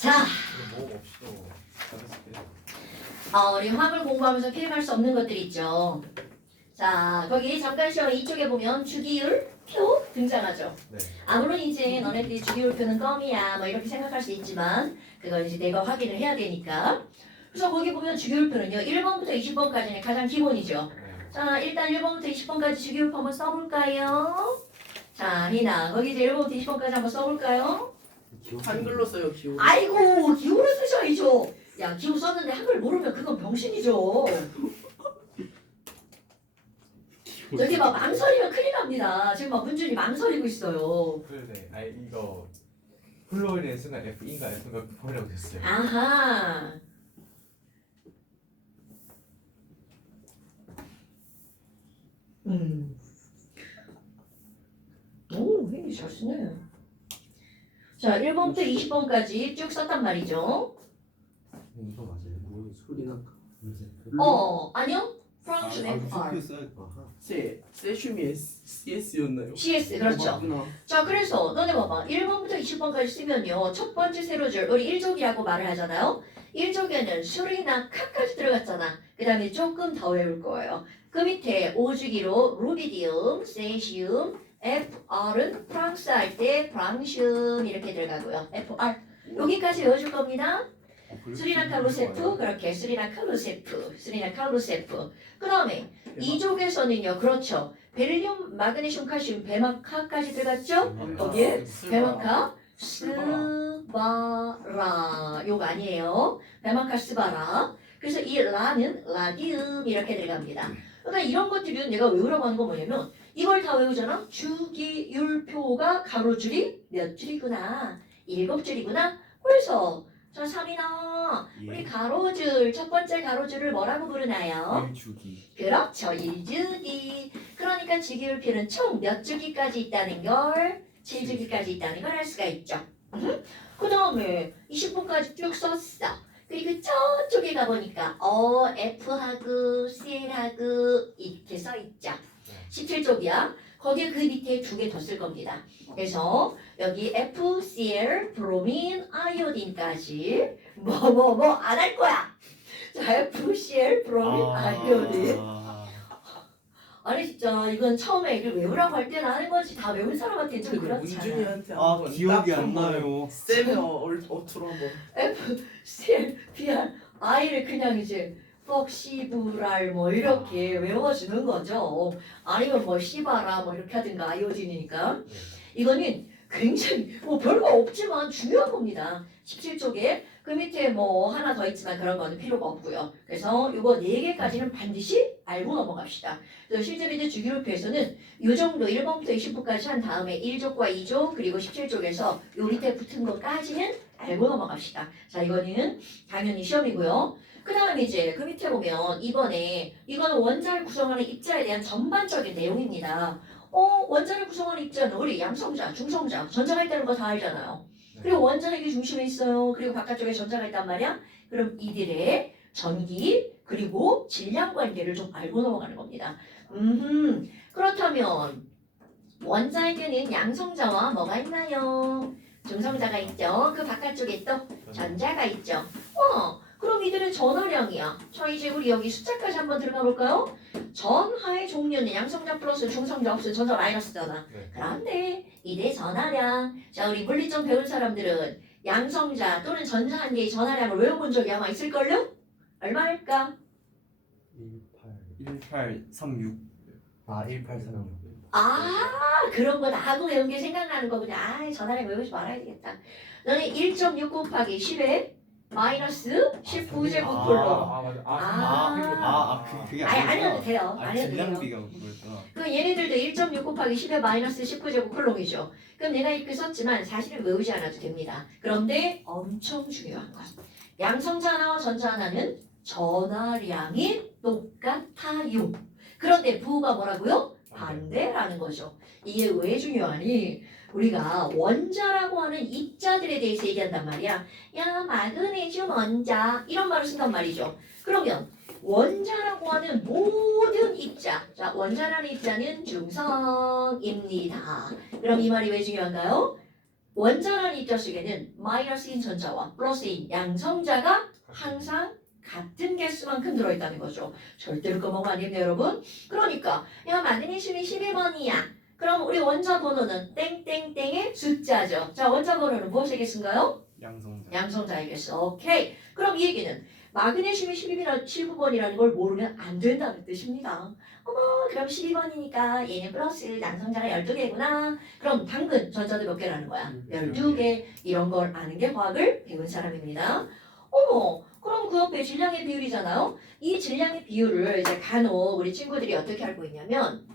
자, 뭐 없이도 잘했을게. 우리 화물 공부하면서 피해갈 수 없는 것들 있죠. 자, 거기 잠깐 쉬어 이쪽에 보면 주기율 표 등장하죠. 네. 물론 이제 너네들이 주기율표는 껌이야 뭐 이렇게 생각할 수 있지만 그걸 이제 내가 확인을 해야 되니까. 그래서 거기 보면 주기율표는요 1번부터 20번까지는 가장 기본이죠. 네. 자, 일단 1번부터 20번까지 주기율표 한번 써볼까요? 자, 미나 거기 이제 1번부터 20번까지 한번 써볼까요? 한글로 써요 기호. 아이고 기호를 쓰셔야죠. 야, 기호 썼는데 한글 모르면 그건 병신이죠. 저기 막 망설이면 큰일 납니다. 지금 막 문준이 망설이고 있어요. 그래. 아 이거 플로어의 순간 F인가 F인가 버리라고 됐어요. 아하. 오, 혜인이 잘 쓰네. 자, 1번부터 20번까지 쭉 썼단 말이죠. 이거 맞아요. 뭐 소리나. 아니요. 프랑스 FR. 세슘이 CS였나요? CS, 그렇죠. 맞구나. 자, 그래서 너네 봐봐. 1번부터 20번까지 쓰면요. 첫 번째 세로줄, 우리 1조기라고 말을 하잖아요. 1조기에는 술이나 카까지 들어갔잖아. 그 다음에 조금 더 외울 거예요. 그 밑에 5주기로 루비디움, 세시움, FR은 프랑스 할 때 프랑슘 이렇게 들어가고요. FR. 여기까지 외워줄 겁니다. 스리랑카 루세프, 그렇게 스리랑카 루세프, 스리랑카 루세프. 그 다음에 이쪽에서는요, 그렇죠. 베릴륨, 마그네슘, 칼슘, 베마카까지 들어갔죠? 거기에 베마카, 스바라. 요거 아니에요. 베마카, 스바라. 그래서 이 라는 라디움 이렇게 들어갑니다. 그러니까 이런 것들은 내가 외우라고 하는 건 뭐냐면 이걸 다 외우잖아. 주기율표가 가로줄이 몇 줄이구나. 7줄이구나. 그래서 자, 삼이나 우리 가로줄 첫 번째 가로줄을 뭐라고 부르나요? 1주기. 그렇죠. 1주기. 그러니까 주기율표는 총 몇 주기까지 있다는 걸 7주기까지 있다는 걸 알 수가 있죠. 그 다음에 20분까지 쭉 썼어. 그리고 저쪽에 가보니까 F하고 C하고 이렇게 써있죠. 17쪽이야. 거기에 그 밑에 2개 더 쓸 겁니다. 그래서 여기 FCl, 브로민, 아이오딘까지 안 할 거야. 자, FCl, 브로민, 아이오딘. 아니 진짜 이건 처음에 이걸 외우라고 할 때는 하는 거지 다 외운 사람한테는 좀 그렇잖아. 문준이한테 기억이 안 나요. 쌤의 어투로 한번. FCl, BR, I를 그냥 이제 퍽시브랄 뭐 이렇게 외워주는 거죠. 아니면 뭐 시바라 뭐 이렇게 하든가 아이오딘이니까. 이거는 굉장히 뭐 별거 없지만 중요한 겁니다. 17쪽에 그 밑에 뭐 하나 더 있지만 그런 거는 필요가 없고요. 그래서 이거 4개까지는 반드시 알고 넘어갑시다. 그래서 실제로 이제 주기율표에서는 이 정도 1번부터 20번까지 한 다음에 1조과 2조 그리고 17쪽에서 요 밑에 붙은 것까지는 알고 넘어갑시다. 자, 이거는 당연히 시험이고요. 그 다음에 이제 그 밑에 보면 이번에 이거는 원자를 구성하는 입자에 대한 전반적인 내용입니다. 원자를 구성하는 입자는 우리 양성자, 중성자, 전자가 있다는 거 다 알잖아요. 그리고 원자핵이 중심에 있어요. 그리고 바깥쪽에 전자가 있단 말이야. 그럼 이들의 전기 그리고 질량 관계를 좀 알고 넘어가는 겁니다. 그렇다면 원자에게는 양성자와 뭐가 있나요? 중성자가 있죠. 그 바깥쪽에 또 전자가 있죠. 그럼 이들의 전하량이야. 자, 이제 우리 여기 숫자까지 한번 들어가 볼까요? 전하의 종류는 양성자 플러스 중성자 없으면 전자 마이너스잖아. 네. 그런데 이들의 전하량. 자, 우리 물리점 배운 사람들은 양성자 또는 전자 한 개의 전하량을 외워본 적이 아마 있을걸요? 얼마일까? 1836. 1836. 그런 거 나하고 외운 게 생각나는 거구나. 전하량 외우지 말아야 되겠다. 너네 1.6 곱하기 10에 마이너스 19제곱콜로. 맞아. 그게 안 해도 돼요. 아, 안 해도 돼요. 질량비가 그거였구나. 그럼 얘네들도 1.6 곱하기 10에 마이너스 19제곱콜롱이죠. 그럼 내가 이렇게 썼지만 사실은 외우지 않아도 됩니다. 그런데 엄청 중요한 건 양성자 하나와 전자 하나는 전하량이 똑같아요. 그런데 부호가 뭐라고요? 반대라는 거죠. 이게 왜 중요하니? 우리가 원자라고 하는 입자들에 대해서 얘기한단 말이야. 야, 마그네슘 원자 이런 말을 쓴단 말이죠. 그러면 원자라고 하는 모든 입자, 자, 원자라는 입자는 중성입니다. 그럼 이 말이 왜 중요한가요? 원자라는 입자 속에는 마이너스인 전자와 플러스인 양성자가 항상 같은 개수만큼 들어있다는 거죠. 절대로 까먹으면 안 됩니다, 여러분. 그러니까 야 마그네슘이 12번이야. 그럼 우리 원자 번호는 땡땡땡의 숫자죠. 자, 원자 번호는 무엇의 개수인가요? 양성자. 양성자의 개수. 오케이. 그럼 이 얘기는 마그네슘이 12번이라는 걸 모르면 안 된다는 뜻입니다. 어머, 그럼 12번이니까 얘는 플러스 양성자가 12개구나. 그럼 당근 전자도 몇 개라는 거야? 12개. 이런 걸 아는 게 화학을 배운 사람입니다. 어머, 그럼 그 옆에 질량의 비율이잖아요. 이 질량의 비율을 이제 간혹 우리 친구들이 어떻게 알고 있냐면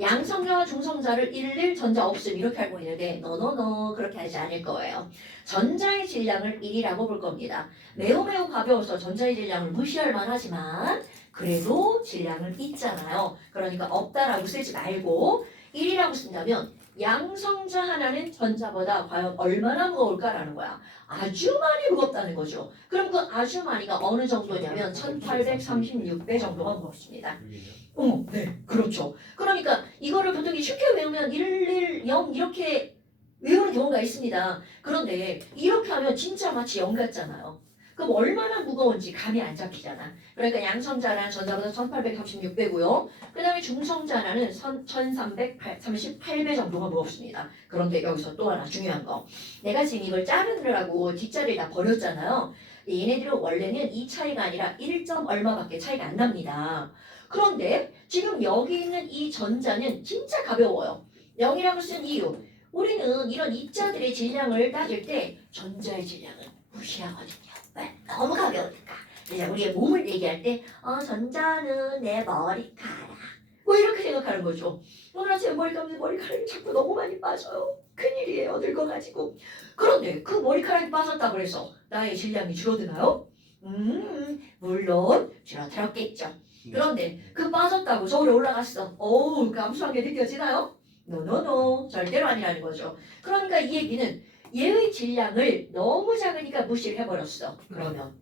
양성자와 중성자를 일일 전자 없음 이렇게 알고 있는데 노노노 그렇게 하지 않을 거예요. 전자의 질량을 1이라고 볼 겁니다. 매우 매우 가벼워서 전자의 질량을 무시할 만하지만 그래도 질량은 있잖아요. 그러니까 없다라고 쓰지 말고 1이라고 쓴다면 양성자 하나는 전자보다 과연 얼마나 무거울까라는 거야. 아주 많이 무겁다는 거죠. 그럼 그 아주 많이가 어느 정도냐면 1836배 정도가 무겁습니다. 네, 그렇죠. 그러니까 이거를 보통 쉽게 외우면 110 이렇게 외우는 경우가 있습니다. 그런데 이렇게 하면 진짜 마치 0 같잖아요. 그럼 얼마나 무거운지 감이 안 잡히잖아. 그러니까 양성자는 전자보다 1836배고요. 그 다음에 중성자는 1338배 정도가 무겁습니다. 그런데 여기서 또 하나 중요한 거. 내가 지금 이걸 자르느라고 뒷자리를 다 버렸잖아요. 얘네들은 원래는 이 차이가 아니라 1점 얼마밖에 차이가 안 납니다. 그런데 지금 여기 있는 이 전자는 진짜 가벼워요. 0이라고 쓴 이유. 우리는 이런 입자들의 질량을 따질 때 전자의 질량은 무시하거든요. 왜? 너무 가벼우니까. 그래서 우리의 몸을 얘기할 때 전자는 내 머리카락 뭐 이렇게 생각하는 거죠. 오늘 아침에 머리 감는데 머리카락이 자꾸 너무 많이 빠져요. 큰일이에요. 늙어가지고. 그런데 그 머리카락이 빠졌다고 해서 나의 질량이 줄어드나요? 물론 줄어들었겠죠. 그런데 그 빠졌다고 서울에 올라갔어. 어우, 감수한 게 느껴지나요? 노노노, 절대로 아니라는 거죠. 그러니까 이 얘기는 얘의 질량을 너무 작으니까 무시를 해버렸어. 그러면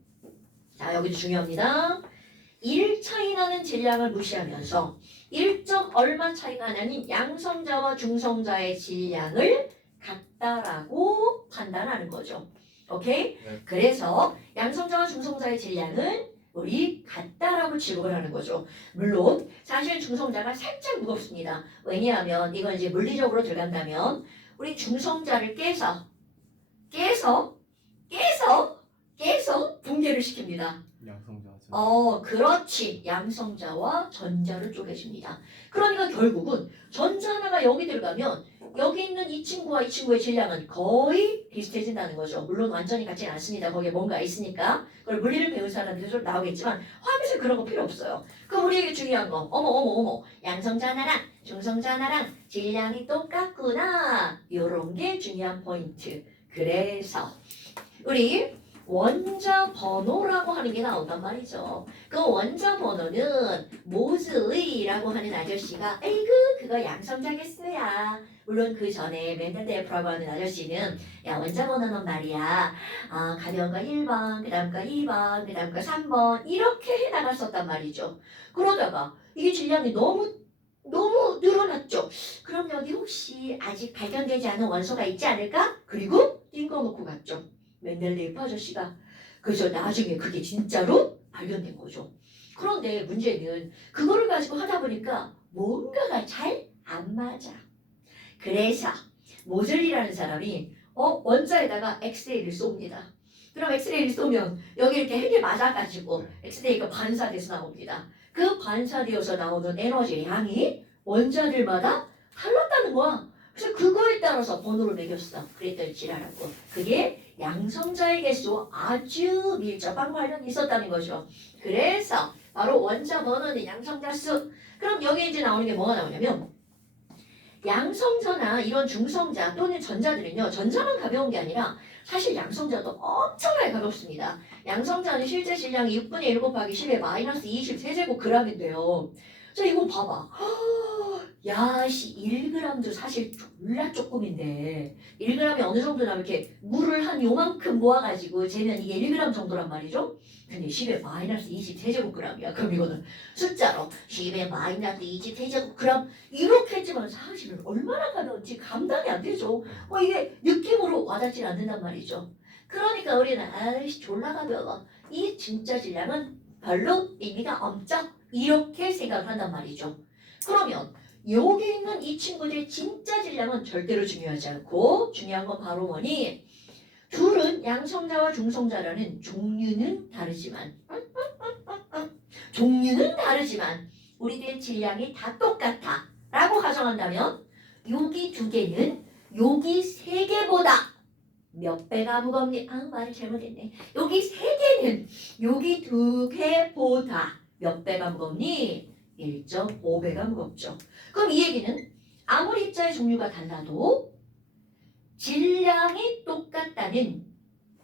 자, 여기도 중요합니다. 1 차이 나는 질량을 무시하면서 1점 얼마 차이가 나는 양성자와 중성자의 질량을 같다라고 판단하는 거죠. 오케이? 네. 그래서 양성자와 중성자의 질량은 우리 같다라고 취급을 하는 거죠. 물론 사실 중성자가 살짝 무겁습니다. 왜냐하면 이건 이제 물리적으로 들어간다면 우리 중성자를 깨서 붕괴를 시킵니다. 양성자. 그렇지. 양성자와 전자를 쪼개집니다. 그러니까 결국은 전자 하나가 여기 들어가면 여기 있는 이 친구와 이 친구의 질량은 거의 비슷해진다는 거죠. 물론 완전히 같지는 않습니다. 거기에 뭔가 있으니까. 그걸 물리를 배운 사람들이 좀 나오겠지만 화학에서 그런 거 필요 없어요. 그럼 우리에게 중요한 거. 어머. 양성자 하나랑 중성자 하나랑 질량이 똑같구나. 요런 게 중요한 포인트. 그래서 우리 원자 번호라고 하는 게 나온단 말이죠. 그 원자 번호는 모즐리라고 하는 아저씨가 에이그 그거 양성자 개수야. 물론 그 전에 멘델레프라고 하는 아저씨는 야 원자 번호는 말이야 가벼운 거 1번 그 다음 거 2번 그 다음 거 3번 이렇게 해나갔었단 말이죠. 그러다가 이게 질량이 너무 늘어났죠. 그럼 여기 혹시 아직 발견되지 않은 원소가 있지 않을까? 그리고 띵거 놓고 갔죠. 멘델레이프 아저씨가. 그래서 나중에 그게 진짜로 발견된 거죠. 그런데 문제는 그거를 가지고 하다 보니까 뭔가가 잘 안 맞아. 그래서 모즐리라는 사람이 원자에다가 엑스레이를 쏩니다. 그럼 엑스레이를 쏘면 여기 이렇게 핵에 맞아가지고 엑스레이가 반사돼서 나옵니다. 그 반사되어서 나오는 에너지 양이 원자들마다 달랐다는 거야. 그래서 그거에 따라서 번호를 매겼어. 그랬더니 지랄하고. 그게 양성자의 개수와 아주 밀접한 관련이 있었다는 거죠. 그래서 바로 원자 번호는 양성자 수. 그럼 여기 이제 나오는 게 뭐가 나오냐면 양성자나 이런 중성자 또는 전자들은요. 전자만 가벼운 게 아니라 사실 양성자도 엄청나게 가볍습니다. 양성자는 실제 질량이 6분의 1 곱하기 10의 마이너스 23제곱g인데요. 자 이거 봐봐. 야씨 1g도 사실 졸라 조금인데 1g이 어느 정도냐면 이렇게 물을 한 요만큼 모아가지고 재면 이게 1g 정도란 말이죠. 근데 10의 마이너스 20 세제곱g이야. 그럼 이거는 숫자로 10의 마이너스 20 세제곱g 이렇게 했지만 사실은 얼마나 가벼운지 감당이 안 되죠. 이게 느낌으로 와닿지 않는단 말이죠. 그러니까 우리는 아이씨 졸라 가벼워. 이 진짜 질량은 별로 의미가 없죠. 이렇게 생각을 한단 말이죠. 그러면 여기 있는 이 친구들의 진짜 질량은 절대로 중요하지 않고 중요한 건 바로 뭐니? 둘은 양성자와 중성자라는 종류는 다르지만 우리들의 질량이 다 똑같아 라고 가정한다면 여기 두 개는 여기 세 개보다 몇 배가 무겁니? 말을 잘못했네. 여기 세 개는 여기 두 개보다 몇 배가 무겁니? 1.5배가 무겁죠. 그럼 이 얘기는 아무리 입자의 종류가 달라도 질량이 똑같다는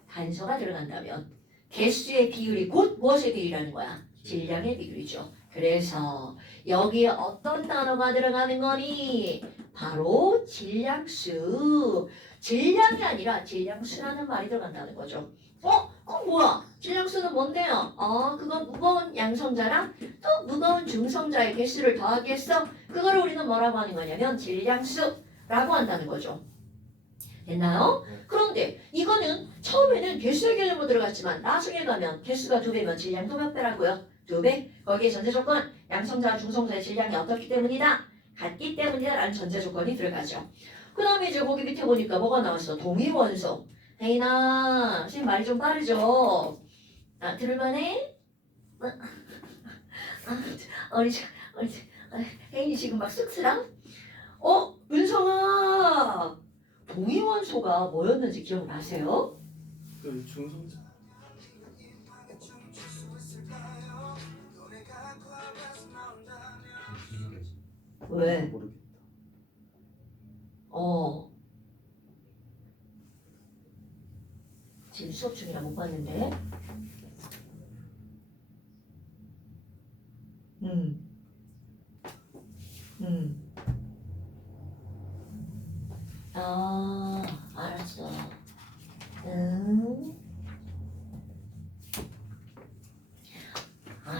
단서가 들어간다면 개수의 비율이 곧 무엇의 비율이라는 거야? 질량의 비율이죠. 그래서 여기에 어떤 단어가 들어가는 거니? 바로 질량수. 질량이 아니라 질량수라는 말이 들어간다는 거죠. 그럼 뭐야? 질량수는 뭔데요? 그건 무거운 양성자랑 또 무거운 중성자의 개수를 더하겠어? 그거를 우리는 뭐라고 하는 거냐면 질량수라고 한다는 거죠. 됐나요? 그런데 이거는 처음에는 개수의 개념으로 들어갔지만 나중에 가면 개수가 2배면 질량도 몇 배라고요? 2배? 거기에 전제 조건 양성자와 중성자의 질량이 어떻기 때문이다? 같기 때문이다 라는 전제 조건이 들어가죠. 그 다음에 이제 거기 밑에 보니까 뭐가 나왔어? 동위원소. 혜인아, 선생님 말이 좀 빠르죠? 들을만해? 혜인이 지금 막 쑥스랑? 은성아! 동위원소가 뭐였는지 기억나세요? 그 중성자. 왜? 모르겠다. 지금 수업 중이라 못 봤는데. 알았어.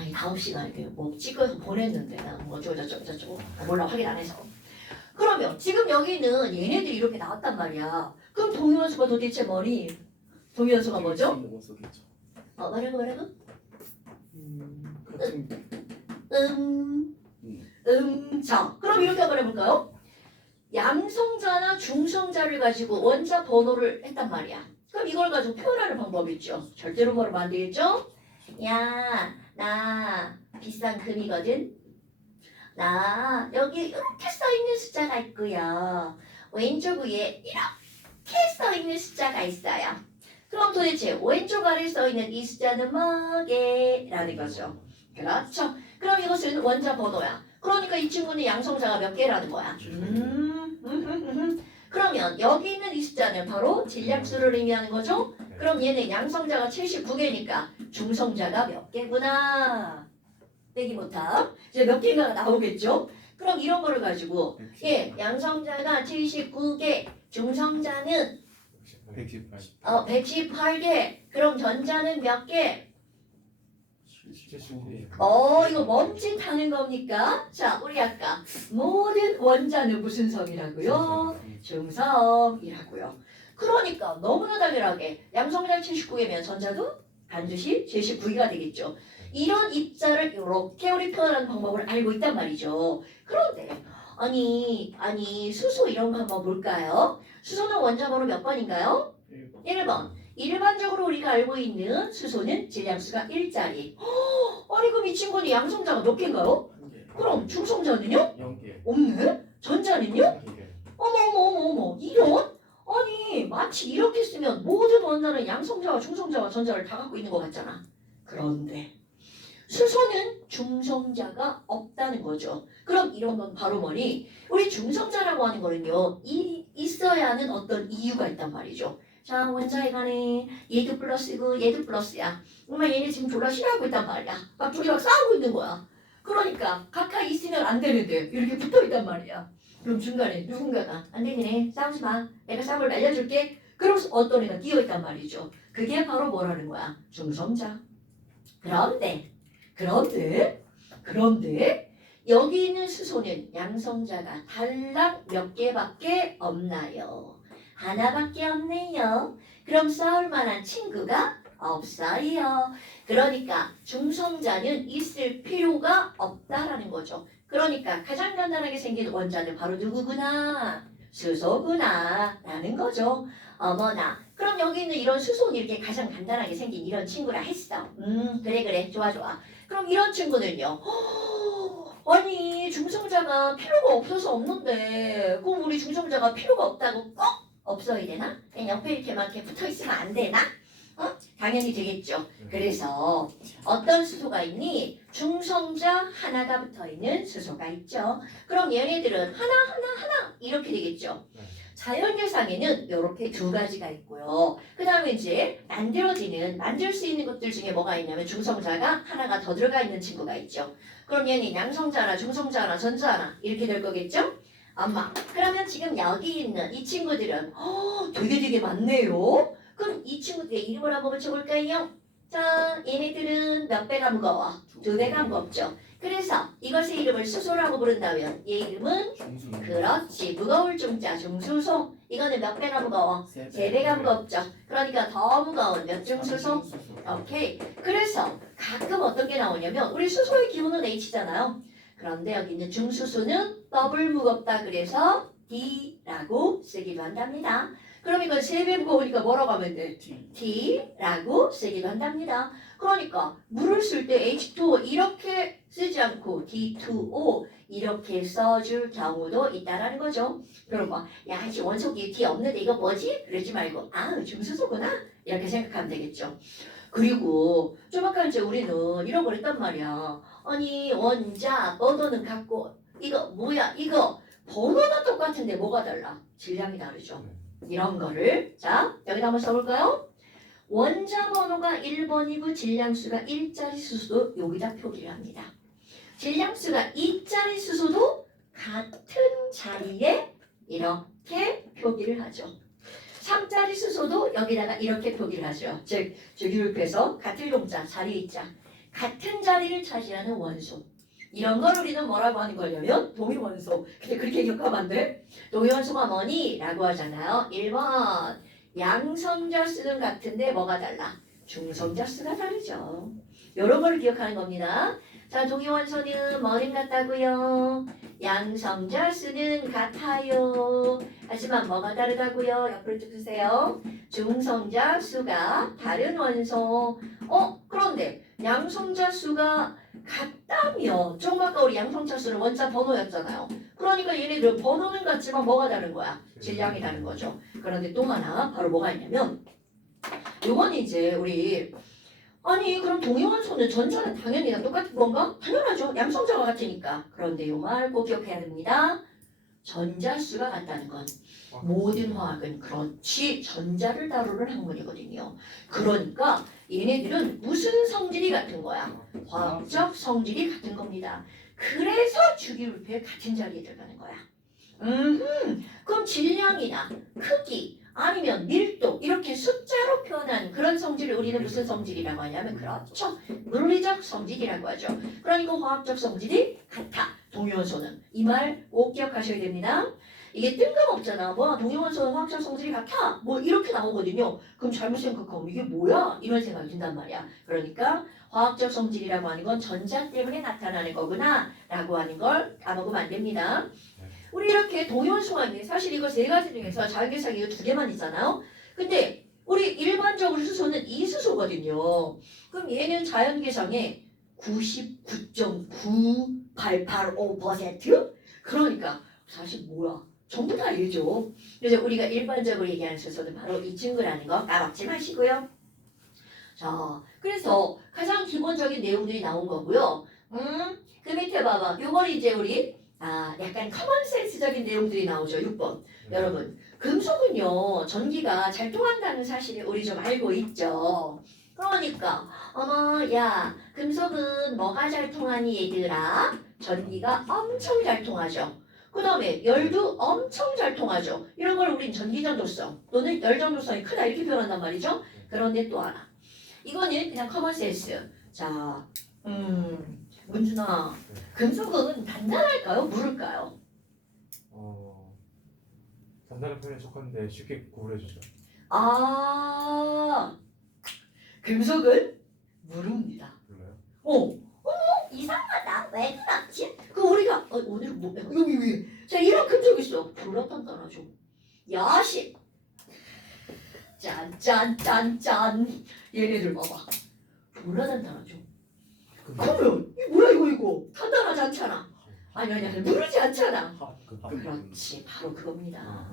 이 다음 시간에 뭐 찍어서 보냈는데 뭐 저쩌고 몰라 확인 안 해서. 그러면 지금 여기는 얘네들이 이렇게 나왔단 말이야. 그럼 동위원수가 도대체 뭐니? 동위원수가 뭐죠? 뭐겠죠? 뭐라고? 같은 자, 그럼 이렇게 한번 해볼까요? 양성자나 중성자를 가지고 원자 번호를 했단 말이야. 그럼 이걸 가지고 표현하는 방법이 있죠. 절대로 모르면 안 되겠죠? 야, 나 비싼 금이거든. 나 여기 이렇게 써있는 숫자가 있고요. 왼쪽 위에 이렇게 써있는 숫자가 있어요. 그럼 도대체 왼쪽 아래에 써있는 이 숫자는 뭐게? 라는 거죠. 그렇죠. 그럼 이것은 원자 번호야. 그러니까 이 친구는 양성자가 몇 개라는 거야. 그러면 여기 있는 이 숫자는 바로 질량수를 의미하는 거죠. 그럼 얘는 양성자가 79개니까 중성자가 몇 개구나. 빼기 못함. 이제 몇 개가 나오겠죠. 그럼 이런 거를 가지고 양성자가 79개, 중성자는 118. 118개. 그럼 전자는 몇 개? 79개. 이거 멈칫하는 겁니까? 자, 우리 아까 모든 원자는 무슨 성이라고요? 중성이라고요. 그러니까 너무나 당연하게 양성자 79개면 전자도 반드시 79개가 되겠죠. 이런 입자를 이렇게 우리 표현하는 방법을 알고 있단 말이죠. 그런데 아니 수소 이런 거 한번 볼까요? 수소는 원자 번호 몇 번인가요? 1번. 일반적으로 우리가 알고 있는 수소는 질량수가 1짜리. 아니 그럼 이 친구는 양성자가 몇 개인가요? 그럼 중성자는요? 0개. 없네? 전자는요? 1개. 어머 이런? 아니 마치 이렇게 쓰면 모든 원자는 양성자와 중성자와 전자를 다 갖고 있는 것 같잖아. 그런데 수소는 중성자가 없다는 거죠. 그럼 이런 건 바로 뭐니? 우리 중성자라고 하는 거는요 있어야 하는 어떤 이유가 있단 말이죠. 자, 원자에 관해 얘도 플러스고 얘도 플러스야. 정말 얘네 지금 졸라 싫어하고 있단 말이야. 막 둘이 막 싸우고 있는 거야. 그러니까 각하 있으면 안 되는데 이렇게 붙어 있단 말이야. 그럼 중간에 누군가가 안 되네 싸우지 마 내가 싸움을 날려줄게 그러면서 어떤 애가 끼어 있단 말이죠. 그게 바로 뭐라는 거야? 중성자. 그런데 여기 있는 수소는 양성자가 단락 몇 개밖에 없나요? 하나밖에 없네요. 그럼 싸울 만한 친구가 없어요. 그러니까 중성자는 있을 필요가 없다라는 거죠. 그러니까 가장 간단하게 생긴 원자는 바로 누구구나? 수소구나 라는 거죠. 어머나 그럼 여기 있는 이런 수소는 이렇게 가장 간단하게 생긴 이런 친구라 했어. 그래 좋아. 그럼 이런 친구는요. 아니 중성자가 필요가 없어서 없는데 그럼 우리 중성자가 필요가 없다고 꼭 없어야 되나? 그냥 옆에 이렇게만 이렇게 붙어있으면 안 되나? 당연히 되겠죠. 그래서 어떤 수소가 있니? 중성자 하나가 붙어있는 수소가 있죠. 그럼 얘네들은 하나 이렇게 되겠죠. 자연계상에는 이렇게 두 가지가 있고요. 그 다음에 이제 만들 수 있는 것들 중에 뭐가 있냐면 중성자가 하나가 더 들어가 있는 친구가 있죠. 그럼 얘는 양성자나 중성자나 전자나 이렇게 될 거겠죠? 엄마 그러면 지금 여기 있는 이 친구들은 되게 많네요. 그럼 이 친구들의 이름을 한번 붙여볼까요? 자 얘네들은 몇 배가 무거워? 2배가 무겁죠. 그래서 이것의 이름을 수소라고 부른다면 얘 이름은 중수. 그렇지 무거울 중자 중수소. 이거는 몇 배가 무거워? 3배가 무겁죠. 그러니까 더 무거운 몇 중수소? 오케이. 그래서 가끔 어떤 게 나오냐면 우리 수소의 기호는 H잖아요. 그런데 여기 있는 중수소는 더블 무겁다 그래서 D라고 쓰기도 한답니다. 그럼 이건 3배 무거우니까 뭐라고 하면 돼? T라고 쓰기도 한답니다. 그러니까 물을 쓸 때 H2O 이렇게 쓰지 않고 D2O 이렇게 써줄 경우도 있다라는 거죠. 그럼 야 원소기 T 없는데 이거 뭐지? 그러지 말고 중수소구나 이렇게 생각하면 되겠죠. 그리고 좀 아까 이제 우리는 이런 걸 했단 말이야. 아니 원자 번호는 같고 이거 뭐야 이거 번호는 똑같은데 뭐가 달라? 질량이 다르죠. 이런 거를 자 여기다 한번 써볼까요? 원자 번호가 1번이고 질량수가 1짜리 수소도 여기다 표기를 합니다. 질량수가 2짜리 수소도 같은 자리에 이렇게 표기를 하죠. 3짜리 수소도 여기다가 이렇게 표기를 하죠. 즉 주기율표에서 같은 동자 자리 있자 같은 자리를 차지하는 원소. 이런 걸 우리는 뭐라고 하는 거냐면 동위원소. 근데 그렇게 기억하면 안 돼. 동위원소가 뭐니? 라고 하잖아요. 1번 양성자 수는 같은데 뭐가 달라? 중성자 수가 다르죠. 이런 걸 기억하는 겁니다. 자 동위원소는 뭐는 같다고요? 양성자 수는 같아요. 하지만 뭐가 다르다고요? 옆으로 쭉 주세요. 중성자 수가 다른 원소. 그런데 양성자 수가 같다면 조금 아까 우리 양성자 수는 원자 번호였잖아요. 그러니까 얘네들 번호는 같지만 뭐가 다른 거야? 질량이 다른 거죠. 그런데 또 하나 바로 뭐가 있냐면 요건 이제 우리 아니 그럼 동위원소는 전자는 당연히 다 똑같은 건가? 당연하죠. 양성자가 같으니까. 그런데 요 말 꼭 기억해야 됩니다. 전자수가 같다는 건 모든 화학은 그렇지 전자를 다루는 학문이거든요. 그러니까 얘네들은 무슨 성질이 같은 거야? 화학적 성질이 같은 겁니다. 그래서 주기율표에 같은 자리에 들어가는 거야. 그럼 질량이나 크기 아니면 밀도 이렇게 숫자로 표현한 그런 성질을 우리는 무슨 성질이라고 하냐면 그렇죠. 물리적 성질이라고 하죠. 그러니까 화학적 성질이 같아. 동위원소는 이 말 꼭 기억하셔야 됩니다. 이게 뜬금없잖아. 뭐 동위원소는 화학적 성질이 같아. 뭐 이렇게 나오거든요. 그럼 잘못 생각하면 이게 뭐야? 이런 생각이 든단 말이야. 그러니까 화학적 성질이라고 하는 건 전자 때문에 나타나는 거구나 라고 하는 걸 까먹으면 안 됩니다. 우리 이렇게 동위원소가 있네. 사실 이거 3가지 중에서 자연계상이 이거 2개만 있잖아요. 근데 우리 일반적으로 수소는 이수소거든요. 그럼 얘는 자연계상의 99.9885%? 그러니까 사실 뭐야? 전부 다 얘죠. 그래서 우리가 일반적으로 얘기하는 수소는 바로 이 친구라는 거 까먹지 마시고요. 자, 그래서 가장 기본적인 내용들이 나온 거고요. 그 밑에 봐봐. 요걸 이제 우리 약간 커먼센스적인 내용들이 나오죠. 6번. 여러분, 금속은요, 전기가 잘 통한다는 사실을 우리 좀 알고 있죠. 그러니까 어머 야 금속은 뭐가 잘 통하니 얘들아? 전기가 엄청 잘 통하죠. 그 다음에 열도 엄청 잘 통하죠. 이런 걸 우린 전기전도성 또는 열전도성이 크다 이렇게 표현한단 말이죠. 그런데 또 하나 이거는 그냥 커먼센스. 자 문준아 금속은 단단할까요? 무를까요? 단단한 편에 속하는데 쉽게 구분해주죠. 아 금속은 무릅니다. 몰라요? 이상하다. 왜 그렇지? 그 우리가 오늘 뭐 여기 자 이런 금속 있어. 졸라 단단하죠. 야식. 짠짠짠짠. 얘네들 봐봐. 졸라 단단하죠. 그러면 이 뭐야 이거 단단하지 않잖아. 아니 무르지 않잖아. 그렇지 바로 그겁니다.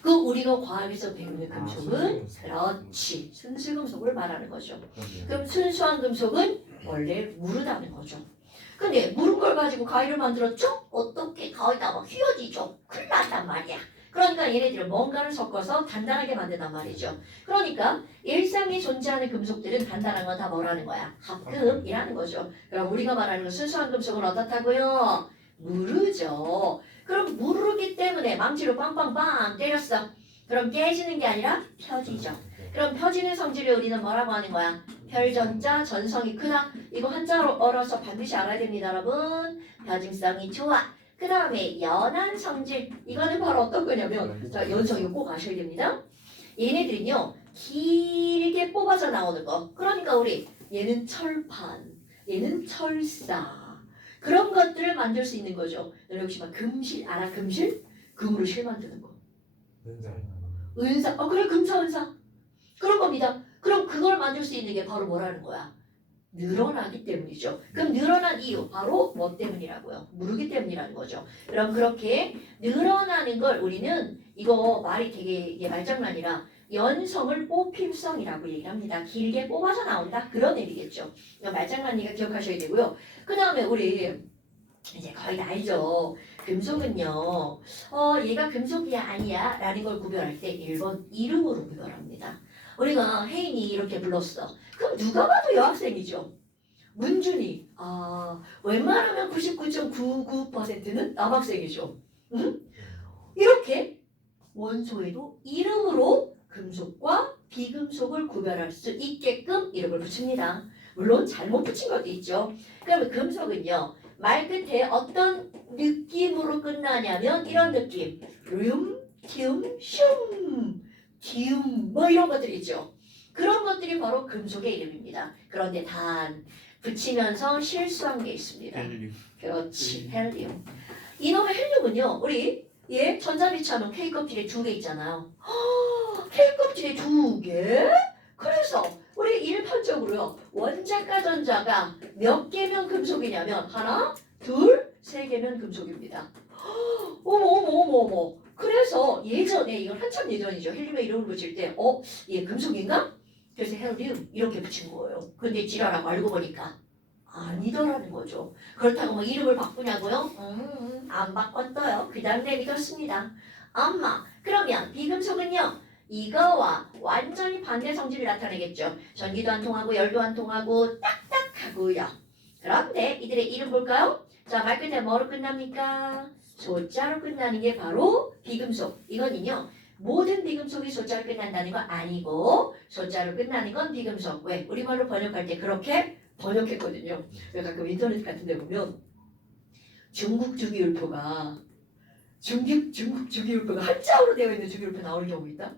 그 우리가 과학에서 배우는 금속은 그렇지 순수금속을 말하는 거죠. 그럼 순수한 금속은 원래 무르다는 거죠. 근데 무른 걸 가지고 가위를 만들었죠? 어떻게 가위다 막 휘어지죠? 큰일 났단 말이야. 그러니까 얘네들은 뭔가를 섞어서 단단하게 만든단 말이죠. 그러니까 일상에 존재하는 금속들은 단단한 건 다 뭐라는 거야? 합금이라는 거죠. 그럼 우리가 말하는 순수한 금속은 어떻다고요? 무르죠. 그럼 무르기 때문에 망치로 빵빵빵 때렸어. 그럼 깨지는 게 아니라 펴지죠. 그럼 펴지는 성질을 우리는 뭐라고 하는 거야? 혈전자 전성이 크다. 이거 한자로 얼어서 반드시 알아야 됩니다, 여러분. 펴짐성이 좋아. 그 다음에 연한 성질. 이거는 바로 어떤 거냐면 자 연성 이거 꼭 아셔야 됩니다. 얘네들은요 길게 뽑아서 나오는 거. 그러니까 우리 얘는 철판, 얘는 철사. 그런 것들을 만들 수 있는 거죠. 너네 혹시 막 금실 알아? 금실? 금으로 실 만드는 거. 은사. 그래 금사 은사. 그런 겁니다. 그럼 그걸 만들 수 있는 게 바로 뭐라는 거야? 늘어나기 때문이죠. 그럼 늘어난 이유 바로 뭐 때문이라고요? 무르기 때문이라는 거죠. 그럼 그렇게 늘어나는 걸 우리는 이거 말이 되게 이게 말장난이라 연성을 뽑힘성이라고 얘기합니다. 길게 뽑아서 나온다 그런 의미겠죠. 말장난이가 기억하셔야 되고요. 그 다음에 우리 이제 거의 다 알죠. 금속은요. 얘가 금속이야 아니야 라는 걸 구별할 때 1번 이름으로 구별합니다. 우리가 혜인이 이렇게 불렀어. 그럼 누가 봐도 여학생이죠. 문준이. 웬만하면 99.99%는 남학생이죠. 응? 이렇게 원소에도 이름으로 금속과 비금속을 구별할 수 있게끔 이름을 붙입니다. 물론 잘못 붙인 것도 있죠. 그러면 금속은요. 말 끝에 어떤 느낌으로 끝나냐면 이런 느낌. 륨, 튬, 슘, 기움 뭐 이런 것들이 있죠. 그런 것들이 바로 금속의 이름입니다. 그런데 단 붙이면서 실수한 게 있습니다. 그렇지, 헬륨. 이놈의 헬륨은요, 우리 전자비치하면 K 껍질에 2개 있잖아요. K 껍질에 2개? 그래서 우리 일반적으로요, 원자가 전자가 몇 개면 금속이냐면 하나, 둘, 세 개면 금속입니다. 어머. 그래서 예전에 이건 한참 예전이죠. 헬륨의 이름을 붙일 때 얘 금속인가? 그래서 헬륨 이렇게 붙인 거예요. 근데 지랄하고 알고 보니까 아니더라는 거죠. 그렇다고 뭐 이름을 바꾸냐고요? 안 바꿨어요. 그냥 내비뒀습니다. 엄마 그러면 비금속은요? 이거와 완전히 반대 성질을 나타내겠죠. 전기도 안 통하고 열도 안 통하고 딱딱하고요. 그런데 이들의 이름 볼까요? 자, 말 끝에 뭐로 끝납니까? 소자로 끝나는 게 바로 비금속. 이거는요. 모든 비금속이 소자로 끝난다는 건 아니고 소자로 끝나는 건 비금속. 왜? 우리말로 번역할 때 그렇게 번역했거든요. 가끔 인터넷 같은 데 보면 중국 주기율표가 한자어로 되어 있는 주기율표 나오는 경우 있다.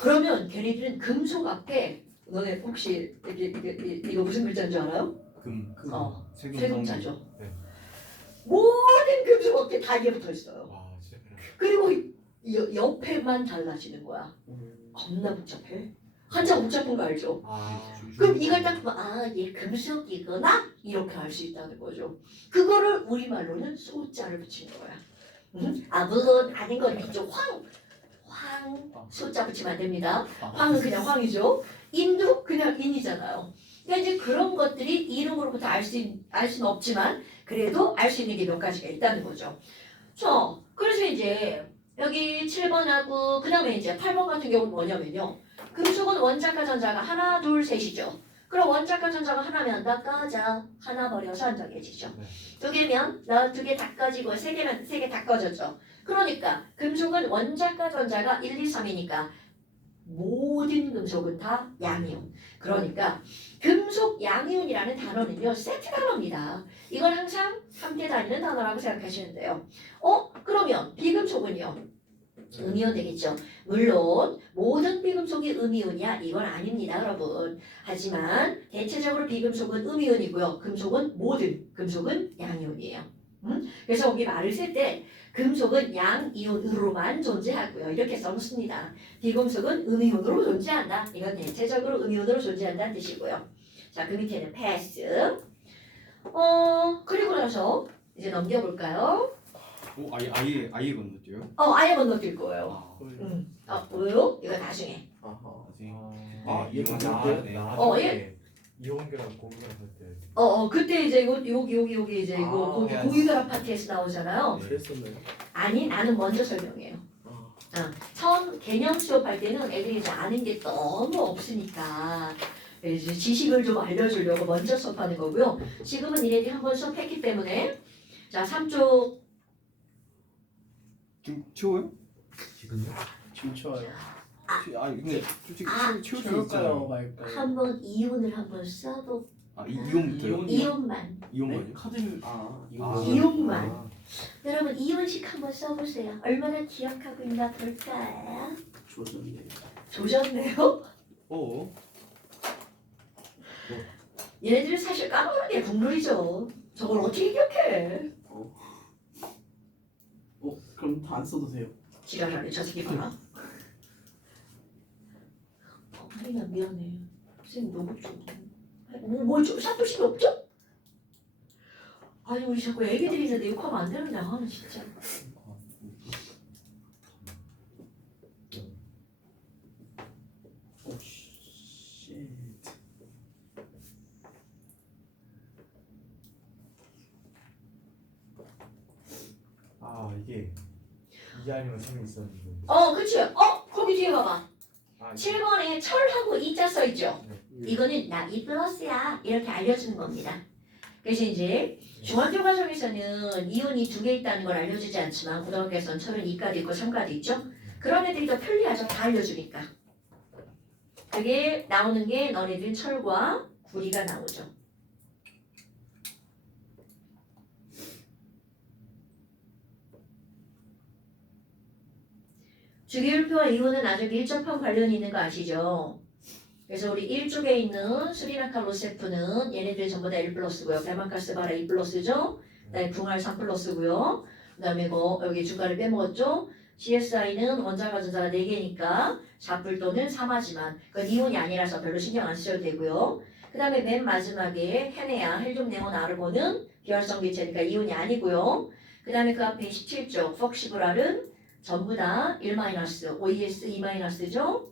그러면 걔네들은 금속 앞에 너네 혹시 이거 무슨 글자인 줄 알아요? 세금자죠. 네. 모든 금속 앞에 다 이게 붙어 있어요. 진짜. 그리고 옆에만 달라지는 거야. 겁나 복잡해. 한자 복잡한 거 알죠? 그럼 이걸 딱 보면 얘 금속이구나 이렇게 알 수 있다는 거죠. 그거를 우리말로는 소자를 붙인 거야. 물론 아닌 건 있죠. 황 소자 붙이면 안 됩니다. 황은 그냥 황이죠. 인도 그냥 인이잖아요. 그러니까 이제 그런 것들이 이름으로부터 알 수는 없지만 그래도 알 수 있는 게 몇 가지가 있다는 거죠. 그래서 이제 여기 7번하고 그 다음에 이제 8번 같은 경우는 뭐냐면요. 금속은 원자과 전자가 하나, 둘, 셋이죠. 그럼 원자과 전자가 하나면 나 꺼져. 하나 버려서 안정해지죠. 네. 두 개면 나 두 개 다 꺼지고 세 개면 세 개 다 꺼졌죠. 그러니까 금속은 원자과 전자가 1, 2, 3이니까 모든 금속은 다 양이온. 그러니까 금속 양이온이라는 단어는요 세트 단어입니다. 이건 항상 함께 다니는 단어라고 생각하시면 돼요. 그러면 비금속은요? 음이온 되겠죠. 물론 모든 비금속이 음이온이야 이건 아닙니다 여러분. 하지만 대체적으로 비금속은 음이온이고요. 금속은 모든 금속은 양이온이에요. 그래서 여기 말을 쓸 때 금속은 양이온으로만 존재하고요. 이렇게 써놓습니다. 비금속은 음이온으로 존재한다. 이건 대체적으로 음이온으로 존재한다는 뜻이고요. 자, 그 밑에는 패스. 그리고 나서 이제 넘겨볼까요? 오 아예 건너뛰어요? 아예 건너뛸 거예요. 아, 왜요? 이거 나중에. 아하. 나중에. 이거 네. 예. 이온계랑 고기랑 할때 그때 이제 여기 이제 이거 거기 해야지. 고유결합 파트에서 나오잖아요. 그랬었나요? 아니 나는 먼저 설명해요. 아, 처음 개념 수업할 때는 애들이 이제 아는 게 너무 없으니까 이제 지식을 좀 알려주려고 먼저 수업하는 거고요. 지금은 이네들이 한번 수업했기 때문에 자 3쪽 좀 치워요? 지금요? 지금 좋아요. 아니 근데 솔직히 치울 수 채울까요 있잖아요. 말까요? 한번 이온을 한번 써도 이용부터요? 이온만 이용만요? 카드 이거 이용만. 여러분 이온식 한번 써보세요. 얼마나 기억하고 있나 볼까요? 조졌네. 조졌네요. 어? 얘네들은 사실 까먹는 게 국룰이죠. 저걸 어떻게 기억해? 그럼 다 안 써도 돼요. 지랄하네 저 새끼 봐라. 하리나 미안해. 선생님 너무 좀. 뭘 좀 사도심이 없죠? 아니 우리 자꾸 애기들이 있는데 욕하면 안 되는데 진짜. 오 씨. 이게 2 아니면 3이 있었는데 그치. 거기 뒤에 봐봐. 아, 7번에 철하고 이자 써있죠? 네. 이거는 나 이 플러스야 이렇게 알려주는 겁니다. 그래서 이제 중학교 과정에서는 이온이 두 개 있다는 걸 알려주지 않지만 고등학교에서는 철은 2가도 있고 3가도 있죠? 그런 애들이 더 편리하죠. 다 알려주니까. 그게 나오는 게 너네들 철과 구리가 나오죠. 주기율표와 이온은 아주 밀접한 관련이 있는 거 아시죠? 그래서 우리 1쪽에 있는 수리나칼 로세프는 얘네들 전부 다 1 플러스고요. 베만가스 바라 2 플러스죠. 그다음에 붕알 3 플러스고요. 그다음에 이거 여기 주가를 빼먹었죠. CSI는 원자과 전자가 4개니까 4풀 또는 3하지만 그건 이온이 아니라서 별로 신경 안 쓰셔도 되고요. 그다음에 맨 마지막에 헤네아, 헬륨, 네온, 아르곤은 비활성 기체니까 이온이 아니고요. 그다음에 그 앞에 17쪽 폭시브랄은 전부 다 1 OES 2-죠.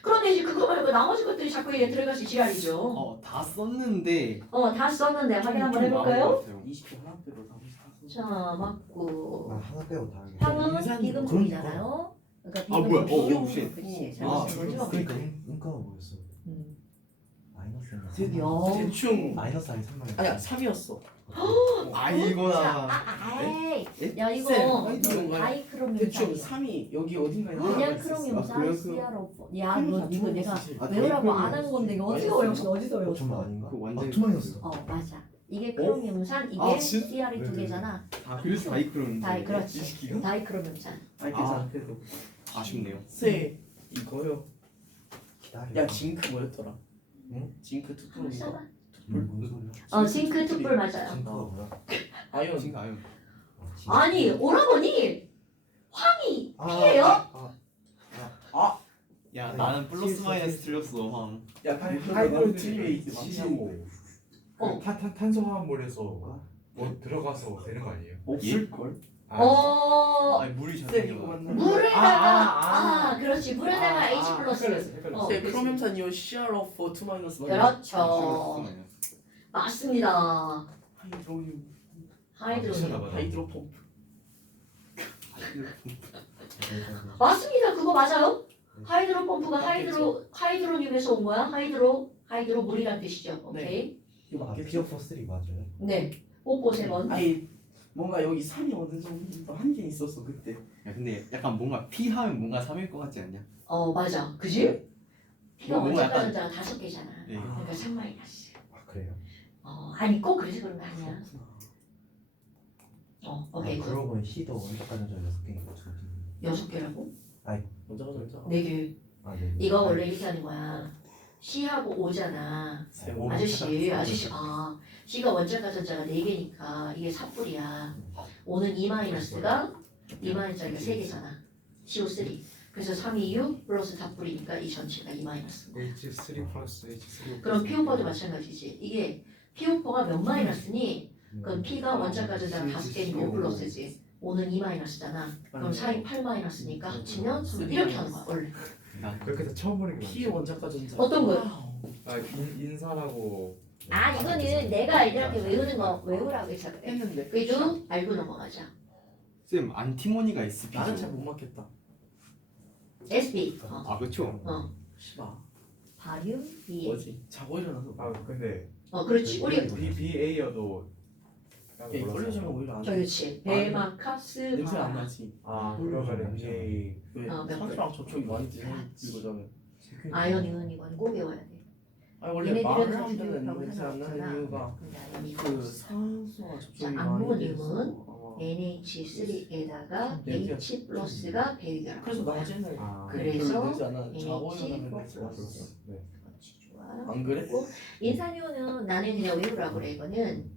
그런데 이제 그거 말고 나머지 것들이 자꾸 이게 들어가서 지랄이죠. 다 썼는데 다 썼는데 확인 한번 좀 해볼까요? 많은 것 같아요. 20초 하나 빼고 다 자, 맞고 나 하나 빼고 다 하겠어. 황은 인산이 비금속이잖아요. 그러니까 뭐야? 비금속이요. 쉣. 그렇지. 아, 잘못된 거죠. 그러니까 인가가 뭐였어? 음. 마이너스였나? 야. 대충 마이너스 아니 3만. 아니야 3이었어. 아이고나. 에이, 야 이거 쌤, 너 아이디어인가요? 다이크로뮴 대충 3이 여기 어딘가에 그냥 나와 있었어. 크로뮴 그래요? CRO. 야, 너 이거 내가 아, 외우라고 안 한 건데 이거 어디서 외웠어? 정말 어디서 아닌가? 그 완전 두 마이너스. 맞아. 이게 크로뮴산, 이게 아, 진- CR이 두 네네. 개잖아. 그래서 다이크론. 그렇지. 이시기가 다이크로뮴산. 아니 괜찮아 그래도 아쉽네요. 쎄 이거요. 기다려. 야 징크 뭐였더라? 응? 징크 한번 투프로인가? 써봐. 뭔 소리야? 징크 툭불 맞아요. 징크가 뭐야? 아연 지금 아유. 징크. 아니, 오라버니 황이 아, 피해요? 야 나는 플러스 마이너스 틀렸어 황. 야 하이드로 트리메이트 망치고 탄소화합물에서 뭐 들어가서 되는 거 아니에요? 없을걸? 아니 물이 쌤 잘 이거 맞나? 물에다가 그렇지. 물에다가 H 플러스. 헷갈렸어. 네, 그치. 크로멘탄 이온 CR of 2 마이너스 그렇죠. 맞습니다. 하이드로늄 하이드로뮴. 하이드로 펌프 맞습니다. 그거 맞아요? 하이드로 펌프가 하이드로님에서 온 거야. 하이드로 물이란 뜻이죠. 오케이. 이거 아 맞겠죠? 피어4 3 맞아요? 네. 뽀뽀 3번. 아니 뭔가 여기 3이 어느 정도 한 개 있었어 그때. 야 근데 약간 뭔가 P 하면 뭔가 3일 것 같지 않냐? 맞아. 그지? P가 뭔가 원자 약간- 가전자가 5개잖아. 예. 그러니까 3 마이너스. 아 그래요? 아니 꼭 그래서 그런 거 아니야. 오케이. 아, 그러고 보니 C도 원자 가전자 6개 6개라고? 먼저 가자. 4개. 아 네. 이거 원래 이렇게 하는 거야. C하고 O잖아. 세모. 아저씨. C가 원자 가전자가 4개니까 이게 4뿔이야. O는 2-가 2-자리가 3개잖아. CO3. 그래서 326 플러스 4뿔이니까 이 전체가 2-. H3 플러스 H3 그럼 P5도 마찬가지지. 이게 P5가 몇 마이너스니? 그럼 P가 원자 가전자가 5개니까 5 플러스지. O는 2-잖아. 그럼 4이 8-니까 합치면 이렇게 하는 거야 원래. 그렇게 해서 처음 보는 게 P 원자과 전자. 어떤 거요? 와우. 인산하고 이거는 내가 애들한테 외우는 거 외우라고 해서 그래. 했는데. 그래도 알고 넘어가자. 쌤 안티모니가 SP죠? 나는 잘 못 맞겠다. SB. 아 그렇죠. 씨발. 바륨 B. 뭐지? 자고 일어나서. 근데 그렇지. 우리 BA여도 야, 걸려주면 오히려 안 돼. 그렇지. 베마카스 냄새 안 바. 나지. 그러면 BA 왜? 몇 상수랑 저쪽이 많이 드는 그렇지. 이거잖아. 아연이는 이건 꼭 외워야 돼. 아니 원래 얘네들은 말을 사실 하면 교육하고 냄새 안 나는 상관없잖아. 이유가 근데 아연이 그 산소가 저쪽이 자, 많이 암모늄은 돼서 아마. NH3에다가 냄새가 H 플러스가 배율이야. 그래서 낮에는 그래서 별로 되지 않아. 자고 NH 일어나면 플러스. 냄새 났어. 네. 좋아. 안 그래? 인산이온은 나는 그냥 외우라고 그래. 이거는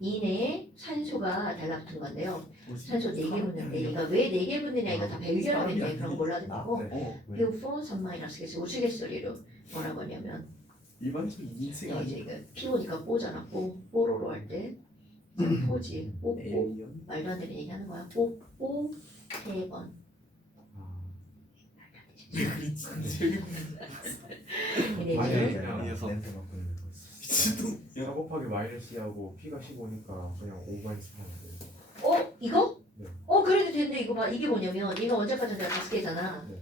이내에 산소가 달라붙은 건데요. 산소 4개 붙는데 얘가 왜 4개 붙느냐 이거 다 배율이라는데 그런 거 몰라도 되고 PO4 3-그래서 우스갯소리로 뭐라고 하냐면 일반적인 인생 이제 아니야. 이거 P5니까 뽀잖아. 뽀로로 할 때 뽀지. 뽀뽀. 에이리언. 말도 안 되는 얘기 하는 거야. 뽀뽀 3번. 얘네들 그냥 녀석. 냄새 맡고 있는 거. 미친놈. 4 곱하기 마이너스 C하고 P가 15니까 그냥 5-1 하면 돼. 이거? 네. 그래도 되는데 이거 봐. 이게 뭐냐면 얘가 원자과 전자가 5개잖아. 네.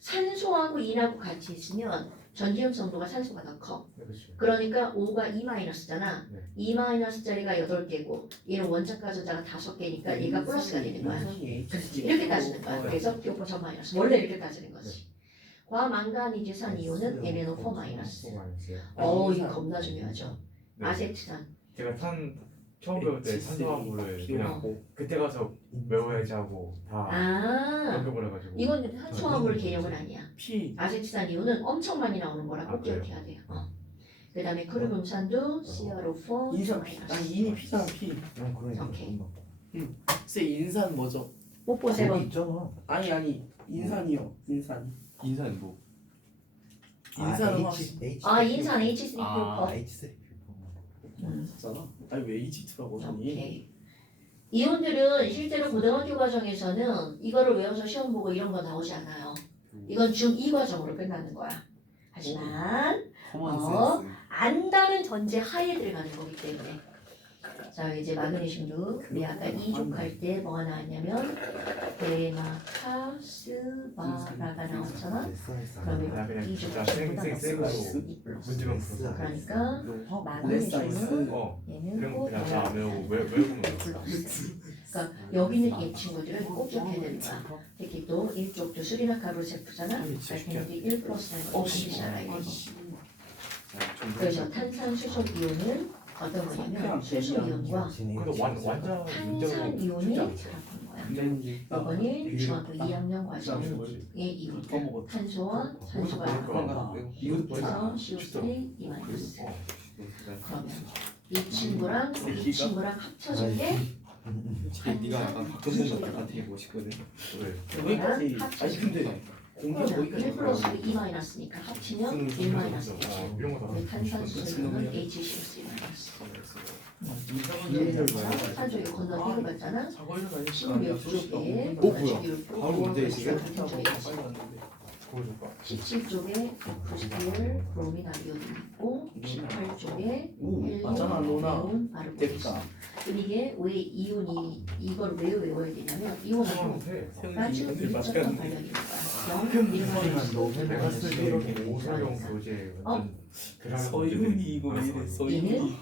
산소하고 인하고 같이 있으면 전기음 성도가 산소가 더 커. 네, 그렇죠. 그러니까 5가 2-잖아. 네. 2-자리가 8개고 얘는 원자과 전자가 5개니까 얘가 플러스가 되는 거야. 이렇게 따지는 거야. 그래서 PO4 3-. 원래 이렇게 따지는 거지. 과망가니즈산 이온은 MnO4-. 이거 겁나 중요하죠. 네. 아세트산. 제가 처음 배울 때 탄수화물을 그냥 그때 가서 외워야지 하고 다 연습을 해가지고 이건 탄수화물 개념은 아니야. P. 아세트산 이온은 엄청 많이 나오는 거라 꼭 그래요? 기억해야 돼요. 그 다음에 크로뮴산도 CrO4 인산 마이너스. 아니 인이 P잖아 P. 그러니까 오케이. 쎄 인산 뭐죠? 뽀뽀 거기 3번. 있잖아. 아니 인산이요. 인산. 인산 뭐? 인산은 인산 H3PO4. H3. 잖아. 아니 왜 H2라고 하니? 오케이. 이온들은 실제로 고등학교 과정에서는 이거를 외워서 시험 보고 이런 거 나오지 않아요. 이건 중2 과정으로 끝나는 거야. 하지만 커먼 센스. 안다는 전제 하에 들어가는 거기 때문에. 자 이제 마그네슘도 우리 아까 이족할 때 뭐가 나왔냐면 베마카스바라가 나왔잖아. 그러면 진짜 이족보다 생으로 문제만 풀어. 그러니까 레사이스. 얘는 그럼 꼭 그냥 다 외우면 돼. 플러스. 그러니까 여기 있는 이 친구들은 꼭 기억해야 되는 거야. 특히 또 이쪽도 수리나 카브세프잖아. 알테놀이 1 플러스라는 거 반드시 알아야 돼. 그래서 탄산수소 이온은 어떤 거냐면 수소 이온과 그래도 완전 탄산 이온이 결합한 거야. 이거는 중학교 2학년 과정의 이온. 더 먹었다. 탄소와 산소가 결합한 그래서 CO3 2-. 그러면 이 친구랑 이 친구랑 합쳐진 게 네가 약간 박근혜 같은 되고 싶거든. 여기까지. 아니 근데 공기 그러면 1 거기까지. 플러스 2-니까 합치면 1-. 이런 거 우리 다 탄산수소는 HCO3-. 이온들 산소 이거 건너 해봤잖아. 자고 일어나니 16쪽에 바로 문제 지금? 보여줄까? 17쪽에 F11 브로민 아리온이 있고 18쪽에 맞잖아, 노나. 아르고니스. 됐다. 그럼 이게 왜 이온이 이걸 왜 외워야 되냐면 이온은 해. 나중에 밀접한 관련이 있는 거야. 일관성 그럼 이런 거 이거는 있고 내가 쓰기로는 오수용 그러니까. 소재 완전 그런 서윤이 이거 왜 이래 얘는 서윤이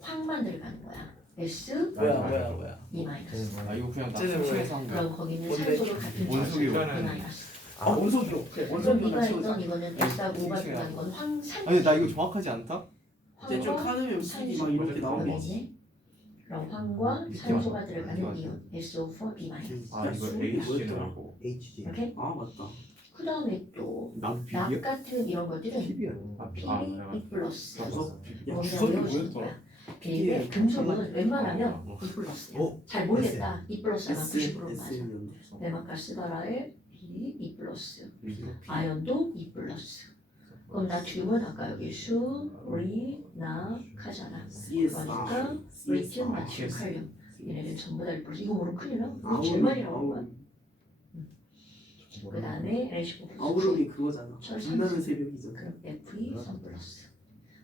확만 들어가는 거야. S 뭐야 E 마이너스. 아 이거 그냥 나 쟤는 왜- 수치에서 한 그럼 거야. 거기는 뭔데? 산소도 같은 원소기 E 원소기는- 마이너스. 아 원소기로 그래 그럼 원소기로 네가 치우자 했던 이거는 S하고 O가 들어간 건 황산. 아니 나 이거 정확하지 않다? 이제 좀 카드뮴 C 막 이렇게 나오고 여기네. 그럼 황과 산소가 들어가는 이온 SO4 E 마이너스. 아 이거 HG는 하고 HG. 오케이? 아 맞다 그 다음에 또 난 납 같은 이런 것들은 TV야. P 플러스. 주석 야 뭐 그냥 주석이 외워주는 뭐였더라 거야. 비인데 금속은 웬만하면 어. E 플러스야. 어? 잘 모르겠다. E 플러스가 S 90%로 맞아. S였는데 네마가스바라의 B E 플러스. 아연도 E 플러스. 그럼 나트륨은 아까 여기 수, 리, 나, 카잖아. CSR 그러니까 리튬, 나트륨, 칼륨. 얘네들 전부 다 E 플러스. 이거 모르면 큰일 나. 이거 제일 많이 나오는 거야. 그 다음에 NH4 아우름이 그거잖아 철산. 빛나는 새벽이잖아 그럼 Fe 3 플러스.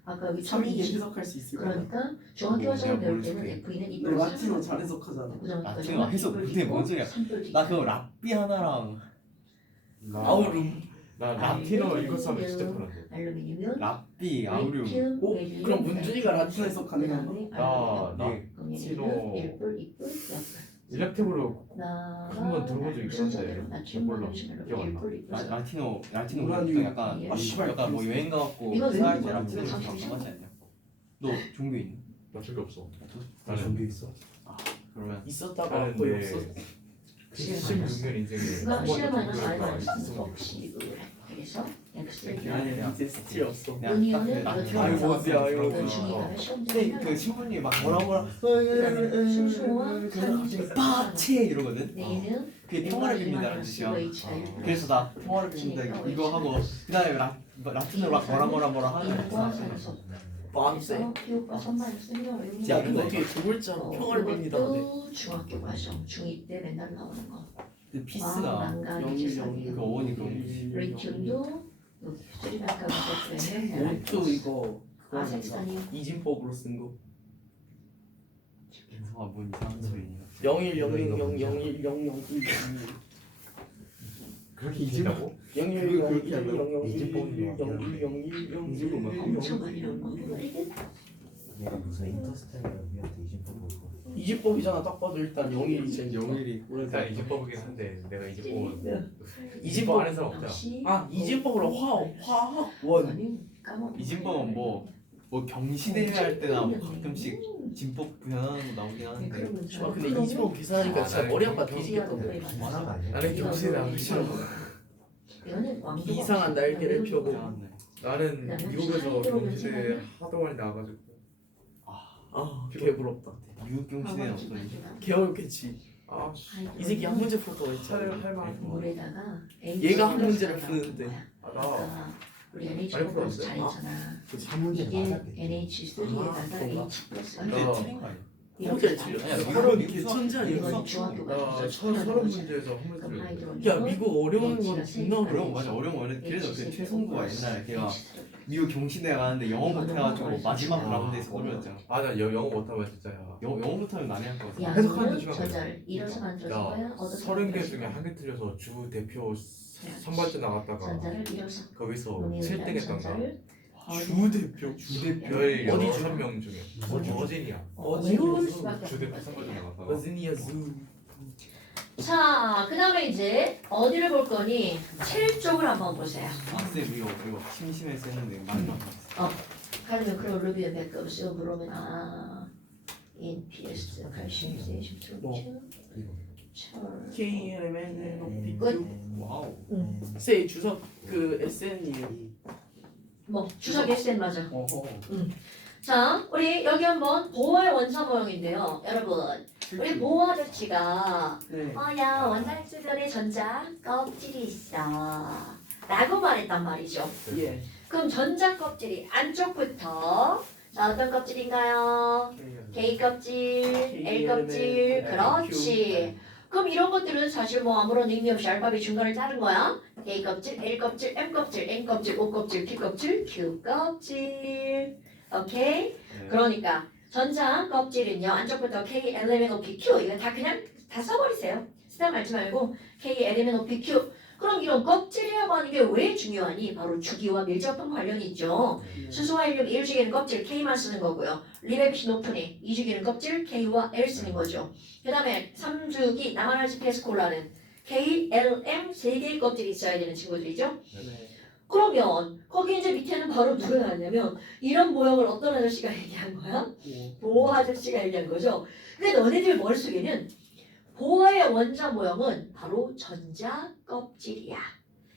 아까 여기 3인이 1020. 해석할 수 있을까? 그러니까 중학교 과정을 배울 때는 모르겠어. F는 E 너 플러스 라틴어 잘 해석하잖아 라틴어 해석 못해, 뭔 소리야. 나 그거 랍비 하나랑 아우름 나 라틴어 이거 쓰면 진짜 편한데 알루미늄은 랍비 아우륨 리튬, 오? 베릴륨, 그럼 문준이가 라틴어 해석 가능한 그다음에 나 알루미늄. 그럼 얘네들은 라틴어 1불, 2불, 6불. 일렉트브로 나가 한번 들어본 적 무슨 있는데 소리로 나트륨, 몰라. 마그네슘, 기억 안 나. 1불, 2불. 라틴어 우라늄. 보니까 약간 아, 씨발. 약간 뭐 여행 가갖고 이거 수학할 외우는 때 거야. 라틴어 이거 가까운 다 거지 않냐? 너 종교 있니? 나 적이 없어 나 나는 전교 있어. 그러면 있었다가 나는 거의 내 없었어 16년 인생에 이거 한 시에 번도 마이너스 I 종교가 마이너스 있었던 게 없이 그래서 X는 아니 이제 스틸 없어 그냥 은이오는 딱 이거 아이고, 들어가서 어디야, 이거. 그 중이가 시험 근데 때 그 신부님이 막 뭐라 그다음에 순수와 그래서 갑자기 빠체 이러거든. 내일은 그게 평화를 빕니다라는 뜻이야. 그래서 나 평화를 빕니다 이거 하고 그다음에 라틴어로 막 뭐라 하는 인과 거야. 산소 빤세 그래서 피오과 선반을 쓰면 외우는 야 거. 근데 어떻게 두 글자로 평화를 빕니다 근데 이것도 중학교 과정 중2 때 맨날 나오는 거. 그 피스가 그 어원이 그런 거지. 리튬도 여기 스리랑카 가서 오투 이거 그거 아색산이 이진법으로 쓴거 인성아 뭔 이상한 소리냐. 0100000100 그렇게 이진다고? 엄청 많이 나온 거. 이게 얘가 무슨 인터스텔라한테 이진법 보고. 이진법이잖아 딱 봐도 일단 01이 제일 영일이 일단 이진법이긴 한데 내가 이진법은 이진법 아는 사람 없잖아 역시 아 이진법으로 화학원 아니 까먹. 이진법은 뭐 경시대회 할 때나 뭐 가끔씩 진법 변하는 거 나오긴 하는데 아 근데 이진법 계산하니까 진짜 머리 아파 뒤지겠던데 만화가 아니야? 나는 경시대 나가기 싫어 이거는 왕도 이상한 날개를 펴고. 이상한데. 나는 미국에서 경시대 하도 많이 나와가지고 아 개부럽다 미국 경시대는 어떠니? 개어렵겠지 아 이 새끼 한 문제 풀 거가 차를 있잖아 할만한 거 물에다가 얘가 한 문제를 푸는데. 나 우리 NH 많이 플러스 풀었는데? 잘했잖아. 한 문제 이게 맞았겠지. NH3에다가 그런가? H 플러스 근데 나- 틀린 거 아니야? 이렇게 틀려 아니야, 서른 미국 개천재 아니야 이건 중학교 나 가서 서른 문제에서 한 문제 틀렸는데 야 미국 어려운 건 존나 어려운 어려워 거 맞아 어려운 거 그래서 그 최성구가 옛날에 걔가 미국 경시대 가는데 영어 못해가지고 마지막 라운드에서 어려웠잖아. 아나 영어 못하면 진짜야 영어 못하면 난해 할것 같아. 해석하는데 양은 시간 저자를 이뤄서 만들어줄 거야. 야 30개 중에 한 개 틀려서 주 대표 선발전 나갔다가 전자를 이뤄서 거기서 놈이 7등 했던가 전자를 주대표 주대표. 별 어디 16명 중에 어진이야 외울 수밖에 주 대표 없는 선발전 거야. 나갔다가 어즈니아 즈 자, 그 다음에 이제 어디를 볼 거니? 7쪽을 한번 보세요. 아쌤 이거 심심해서 했는데 많이 나왔어. 칼륨 클로르비아 백업 스 브로멘 NPS 칼슘 세슘 트로치움 철 KLMN 끝. 와우. 세 주석 그 SN이에요 뭐 주석 SN 맞아. 어허 자, 우리 여기 한번 보화의 원자 모형인데요. 여러분, 우리 보화 조치가 네 야 원자핵 주변에 전자 껍질이 있어 라고 말했단 말이죠. 예. 그럼 전자 껍질이 안쪽부터 자, 어떤 껍질인가요? K 껍질, L 껍질, 그렇지. 그럼 이런 것들은 사실 뭐 아무런 의미 없이 알파벳 중간을 자른 거야. K 껍질, L 껍질, M 껍질, N 껍질, O 껍질, P 껍질, Q 껍질. 오케이? 그러니까 전자 껍질은요 안쪽부터 K, L, M, N, O, P, Q 이거 다 그냥 다 써버리세요. 쓰다 말지 말고 K, L, M, N, O, P, Q. 그럼 이런 껍질이라고 하는 게 왜 중요하니? 바로 주기와 밀접한 관련이 있죠. 수소와 헬륨 1주기는 껍질 K만 쓰는 거고요. 리베빛이 높은 애 2주기는 껍질 K와 L 쓰는 거죠. 그 다음에 3주기 나만알지 페스콜라는 K, L, M 3개의 껍질이 있어야 되는 친구들이죠. 네. 그러면 거기 이제 밑에는 바로 누가 나왔냐면 이런 모형을 어떤 아저씨가 얘기한 거야? 보호 아저씨가 얘기한 거죠. 근데 너네들 머릿속에는 보호의 원자 모형은 바로 전자 껍질이야.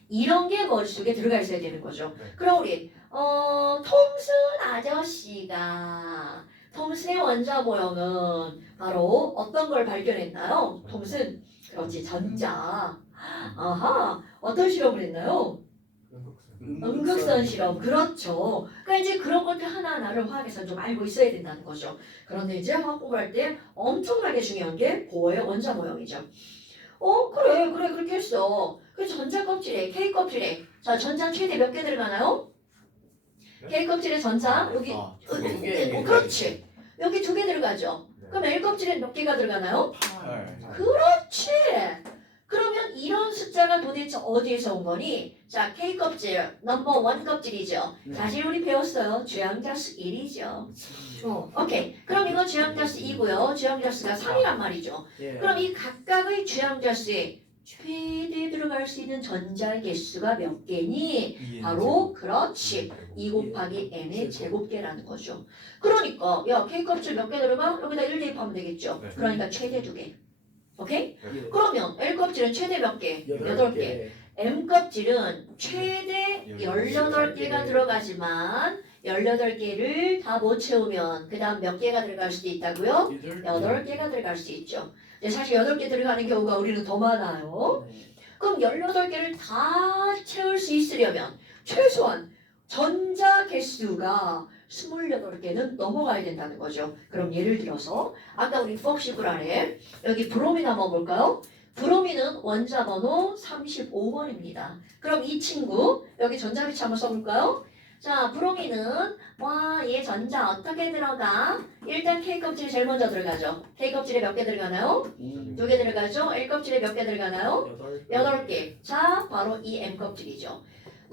이런 게 머릿속에 들어가 있어야 되는 거죠. 네. 그럼 우리 톰슨 아저씨가 톰슨의 원자 모형은 바로 어떤 걸 발견했나요? 톰슨 그렇지 전자. 아하 어떤 실험을 했나요? 음극선 실험 그렇죠. 그러니까 이제 그런 것들 하나하나를 화학에서 좀 알고 있어야 된다는 거죠. 그런데 이제 화학 공부할 때 엄청나게 중요한 게 보호의 원자 모형이죠. 그래 그렇게 했어. 그 전자 껍질에 K 껍질에 자 전자 최대 몇 개 들어가나요? K 껍질에 전자 여기 그렇지 여기 2개 들어가죠. 그럼 L 껍질에 몇 개가 들어가나요? 8. 그렇지. 그러면 이런 숫자가 도대체 어디에서 온 거니? 자, K 껍질, 넘버 1 껍질이죠. 네. 사실 우리 배웠어요. 주양자수 1이죠. 오케이. 그럼 이거 주양자수 2고요. 주양자수가 3이란 말이죠. 예. 그럼 이 각각의 주양자수에 최대 들어갈 수 있는 전자의 개수가 몇 개니? 바로 그렇지. 2 곱하기 n의 제곱계라는 거죠. 그러니까 야 K 껍질 몇 개 들어가? 여기다 1 대입하면 되겠죠. 네. 그러니까 최대 2개. 오케이? 예. 그러면 L 껍질은 최대 몇 개? 8개. M 껍질은 최대 18개가 들어가지만 18개를 다 못 채우면 그 다음 몇 개가 들어갈 수도 있다고요? 8개가 들어갈 수 있죠. 근데 사실 8개 들어가는 경우가 우리는 더 많아요. 그럼 18개를 다 채울 수 있으려면 최소한 전자 개수가 28개는 넘어가야 된다는 거죠. 그럼 예를 들어서 아까 우리 폭시브랄에 여기 브로민 한번 볼까요? 브로민은 원자 번호 35번입니다. 그럼 이 친구 여기 전자비치 한번 써볼까요? 자 브로민은 얘 전자 어떻게 들어가? 일단 K 껍질이 제일 먼저 들어가죠. K 껍질에 몇 개 들어가나요? 2개 들어가죠. L 껍질에 몇 개 들어가나요? 8개. 자 바로 이 M 껍질이죠.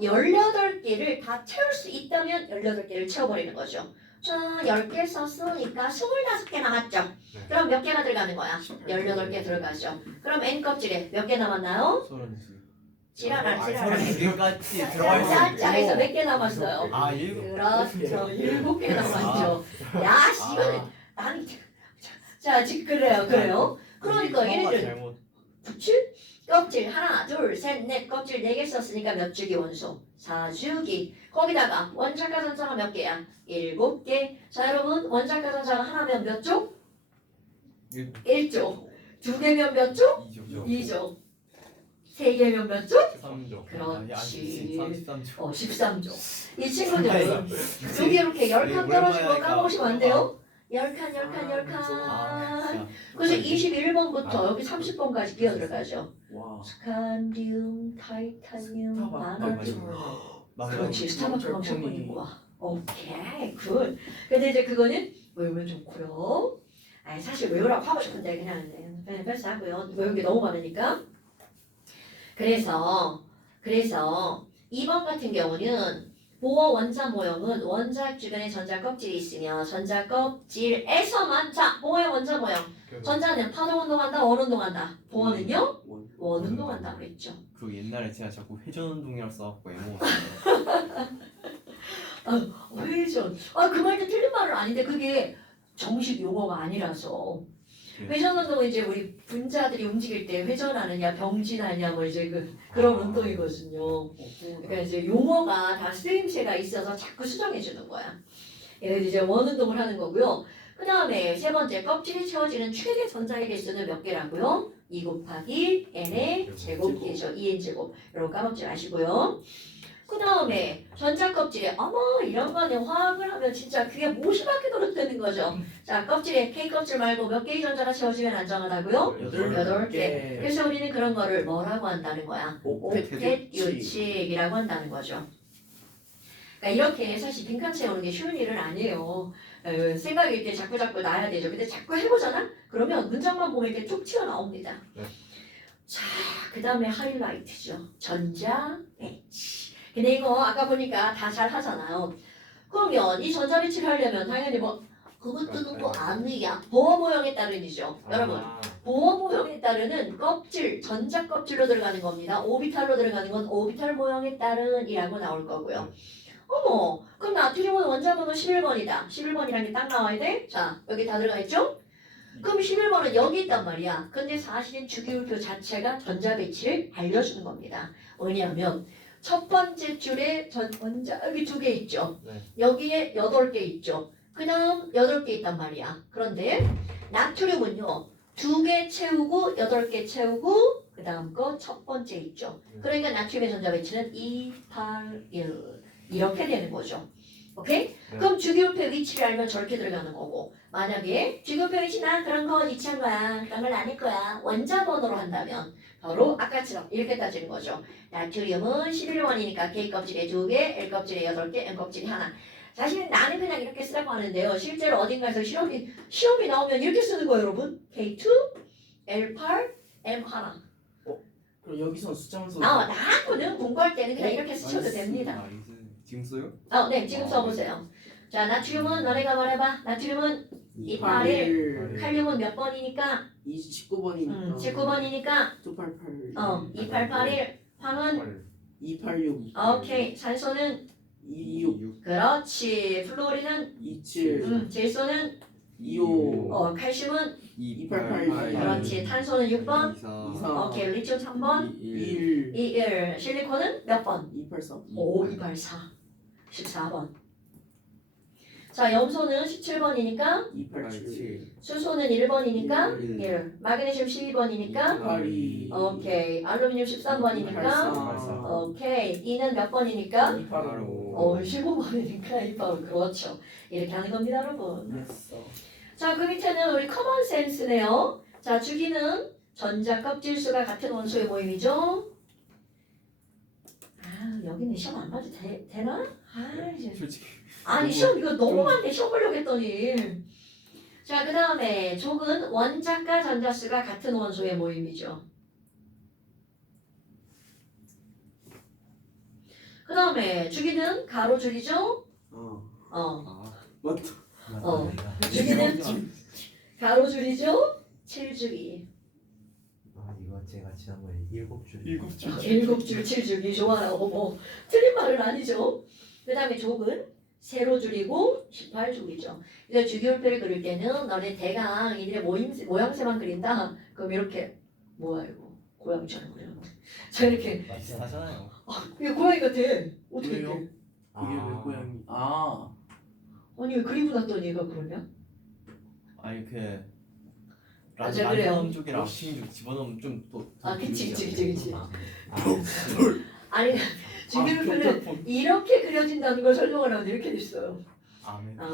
18개를 다 채울 수 있다면 18개를 채워버리는 거죠. 자, 10개 썼으니까 25개 남았죠. 네. 그럼 몇 개가 들어가는 거야? 18개 들어가죠. 그럼 N 껍질에 몇 개 남았나요? 지랄아. 개까지 들어가 있어. 자, 해서 몇 개 남았어요? 아, 7. 그렇죠. 7개 남았죠. 야, 이거는 난 자, 지금 그래요. 그러니까 얘네들 잘못. 그치? 껍질 하나, 둘, 셋, 넷 껍질 4개 썼으니까 몇 주기 원소? 4주기. 거기다가 원자가 전자가 몇 개야? 7개. 자 여러분 원자가 전자가 하나면 몇 조? 1조. 2개면 몇 조? 2조. 2조. 3개면 몇 조? 3조. 그렇지. 33조. 13조. 이 친구들은 여기 이렇게 10칸 떨어진 거 까먹으시면 안 돼요. 10칸. 아, 그래서 21번부터 여기 30번까지 끼어 들어가죠. 와. 스칸디움, 타이타늄, 바나듐. 그렇지. 스타바크만 적어있는 거야. 오케이, 굿. 근데 이제 그거는 외우면 좋고요. 아니 사실 외우라고 하고 싶은데 그냥 패스하고요. 외우는 게 너무 많으니까. 그래서 2번 같은 경우는 보호 원자 모형은 원자 주변에 전자 껍질이 있으며 전자 껍질에서만 자 보호의 원자 모형 전자는 파동 운동한다 원 운동한다 보호는요 원 운동한다 그랬죠. 그 옛날에 제가 자꾸 회전 운동이라고 써갖고 애먹었어요. 회전 그 말도 틀린 말은 아닌데 그게 정식 용어가 아니라서 회전 운동은 이제 우리 분자들이 움직일 때 회전하느냐 병진하냐 뭐 이제 그런 운동이거든요. 그러니까 이제 용어가 다 쓰임새가 있어서 자꾸 수정해 주는 거야. 그래서 이제 원 운동을 하는 거고요. 그 다음에 세 번째 껍질이 채워지는 최대 전자의 개수는 몇 개라고요? 2 곱하기 n의 제곱이죠. 2n 제곱. 여러분 까먹지 마시고요. 그 다음에 전자 껍질에 어머 이런 거는 화학을 하면 진짜 그게 무시밖에 노릇되는 거죠. 자 껍질에 K 껍질 말고 몇 개의 전자가 채워지면 안정하다고요? 8개. 그래서 우리는 그런 거를 뭐라고 한다는 거야? 옥텟 규칙이라고 한다는 거죠. 그러니까 이렇게 사실 빈칸 채우는 게 쉬운 일은 아니에요. 생각이 이렇게 자꾸 나야 되죠. 근데 자꾸 해보잖아? 그러면 문장만 보면 이렇게 쭉 튀어나옵니다. 네. 자 그 다음에 하이라이트죠. 전자 배치. 근데 이거 아까 보니까 다 잘 하잖아요. 그러면 이 전자 배치를 하려면 당연히 뭐 그것도 또 아니야. 보호 모형에 따른이죠. 여러분. 보호 모형에 따르는 껍질, 전자 껍질로 들어가는 겁니다. 오비탈로 들어가는 건 오비탈 모형에 따른이라고 나올 거고요. 어머, 그럼 나트륨은 원자번호 11번이다. 11번이라는 게 딱 나와야 돼? 자, 여기 다 들어가 있죠? 그럼 11번은 여기 있단 말이야. 근데 사실은 주기율표 자체가 전자 배치를 알려주는 겁니다. 왜냐하면 첫 번째 줄에 원자 여기 2개 있죠. 네. 여기에 8개 있죠. 그 다음 8개 있단 말이야. 그런데 나트륨은요. 2개 채우고 8개 채우고 그 다음 거 첫 번째 있죠. 그러니까 나트륨의 전자 배치는 2, 8, 1 이렇게 되는 거죠. 오케이? 네. 그럼 주기율표 위치를 알면 저렇게 들어가는 거고 만약에 주기율표 위치나 그런 거 이치한 거야. 그런 건 아닐 거야. 원자 번호로 한다면 바로 아까처럼 이렇게 따지는 거죠. 나트륨은 11원이니까 K 껍질에 2개, L 껍질에 8개, N 껍질에 하나. 사실 나는 그냥 이렇게 쓰라고 하는데요. 실제로 어딘가에서 시험이 나오면 이렇게 쓰는 거예요, 여러분. K2, L8, M1. 그럼 여기서 숫자만 써. 나하고는 공부할 때는 그냥 이렇게 쓰셔도 됩니다. 지금 써요? 네, 지금 써보세요. 자, 나트륨은 너네가 말해봐. 나트륨은 281. 칼륨은 몇 번이니까? 19번이니까. 19번이니까 288. 2881. 황은 286. 오케이. 산소는 26. 그렇지. 플루오린은 27. 질소는 25. 칼슘은 288. 그렇지. 탄소는 6번. 24. 오케이. 리튬 3번. 1. 1. 실리콘은 몇 번? 284. 5, 284. 14번. 자, 염소는 17번이니까 287. 수소는 1번이니까 1. 1. 마그네슘 12번이니까 282. 오케이. 알루미늄 13번이니까 오케이. E는 몇 번이니까? 285. 15번이니까 2번. 그렇죠. 이렇게 하는 겁니다, 여러분. 됐어. 자, 그 밑에는 우리 커먼 센스네요. 자, 주기는 전자 껍질 수가 같은 원소의 모임이죠. 아, 여기는 시험 안 봐도 되나? 아, 이제. 솔직히 아니 시험 이거 너무 많네. 시험 보려고 했더니. 자, 그 다음에 족은 원자과 전자수가 같은 원소의 모임이죠. 그 다음에 주기는 가로줄이죠. 맞다. 주기는 가로줄이죠. 7주기. 이거 제가 지난번에 7줄 7줄 7줄 7주기 좋아요. 뭐 틀린 말은 아니죠. 그 다음에 족은 세로줄이고 18줄이죠. 그래서 주기율표를 그릴 때는 너네 대강 이들의 모양새만 그린다. 그럼 이렇게 뭐야 이거 고양이처럼 그리는 거. 자 이렇게 비슷하잖아요. 이거 고양이 같아. 어떻게 왜요? 이렇게? 그게 왜 고양이? 아니 왜 그리고 났더니 얘가 그러냐? 아니 그 맞아, 그래요. 라틴 쪽이랑 라틴 쪽 집어넣으면 좀또 그치. 아, 아니 주기율표는 이렇게 그려진다는 걸 설명하려면 이렇게 됐어요.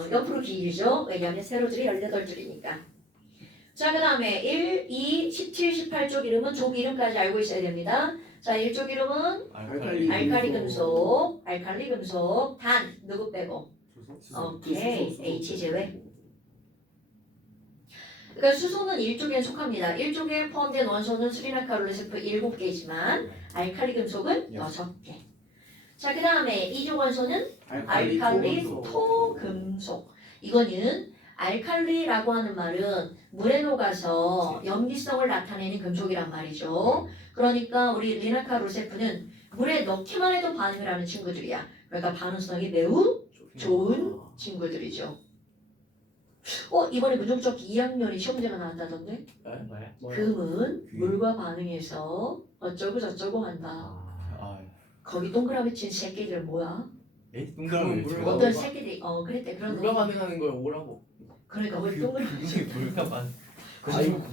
옆으로 길죠. 왜냐하면 세로줄이 18줄이니까. 자, 그 다음에 1, 2, 17, 18쪽 이름은 족 이름까지 알고 있어야 됩니다. 자, 1쪽 이름은 알칼리 금속, 단, 누구 빼고? 오케이, H 제외. 그러니까 수소는 1쪽에 속합니다. 1쪽에 포함된 원소는 수리나카롤레세프 7개지만 알칼리 금속은 6개. 자, 그 다음에 2족 원소는 알칼리 토금속. 이거는 알칼리라고 하는 말은 물에 녹아서 염기성을 나타내는 금속이란 말이죠. 그러니까 우리 리나카롤세프는 물에 넣기만 해도 반응을 하는 친구들이야. 그러니까 반응성이 매우 좋은 친구들이죠. 이번에 문종적 2학년이 시험 문제가 나왔다던데? 금은 물과 반응해서 어쩌고 저쩌고 한다. 거기 동그라미 친 새끼들 뭐야? 동그라미 그건 어떤 새끼들이 그랬대. 그런 물과 거. 반응하는 걸 오라고. 그러니까 왜 동그라미 친 물가 반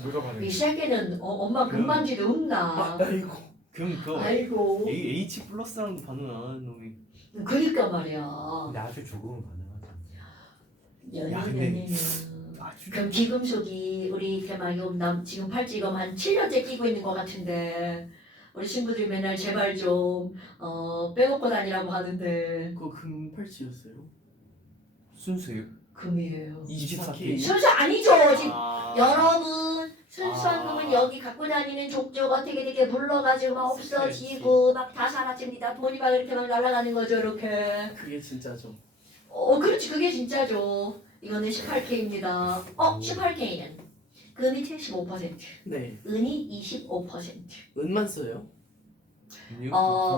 누가 반응? 이 새끼는 엄마 금반지도 없나? 아이고. 그럼 그거 아이고. H 플러스랑도 반응 안 하는 놈이 그니까 말이야. 근데 아주 조금은 가능하죠. 연예인은 그럼 비금속이 우리 대마이엄 지금 팔찌검 한 7년째 끼고 있는 것 같은데 우리 친구들이 맨날 제발 좀 빼먹고 다니라고 하는데 그거 금 팔찌였어요? 순수예요? 금이에요. 24K 순수 아니죠. 지금 여러분 순수한 놈은 여기 갖고 다니는 족족 어떻게 되게 물러가지고 막 없어지고 막 다 사라집니다. 돈이 막 이렇게 막 날아가는 거죠 이렇게. 그게 진짜죠. 그렇지 그게 진짜죠. 이거는 18K입니다. 18K는 금이 75%, 네. 은이 25%. 은만 써요?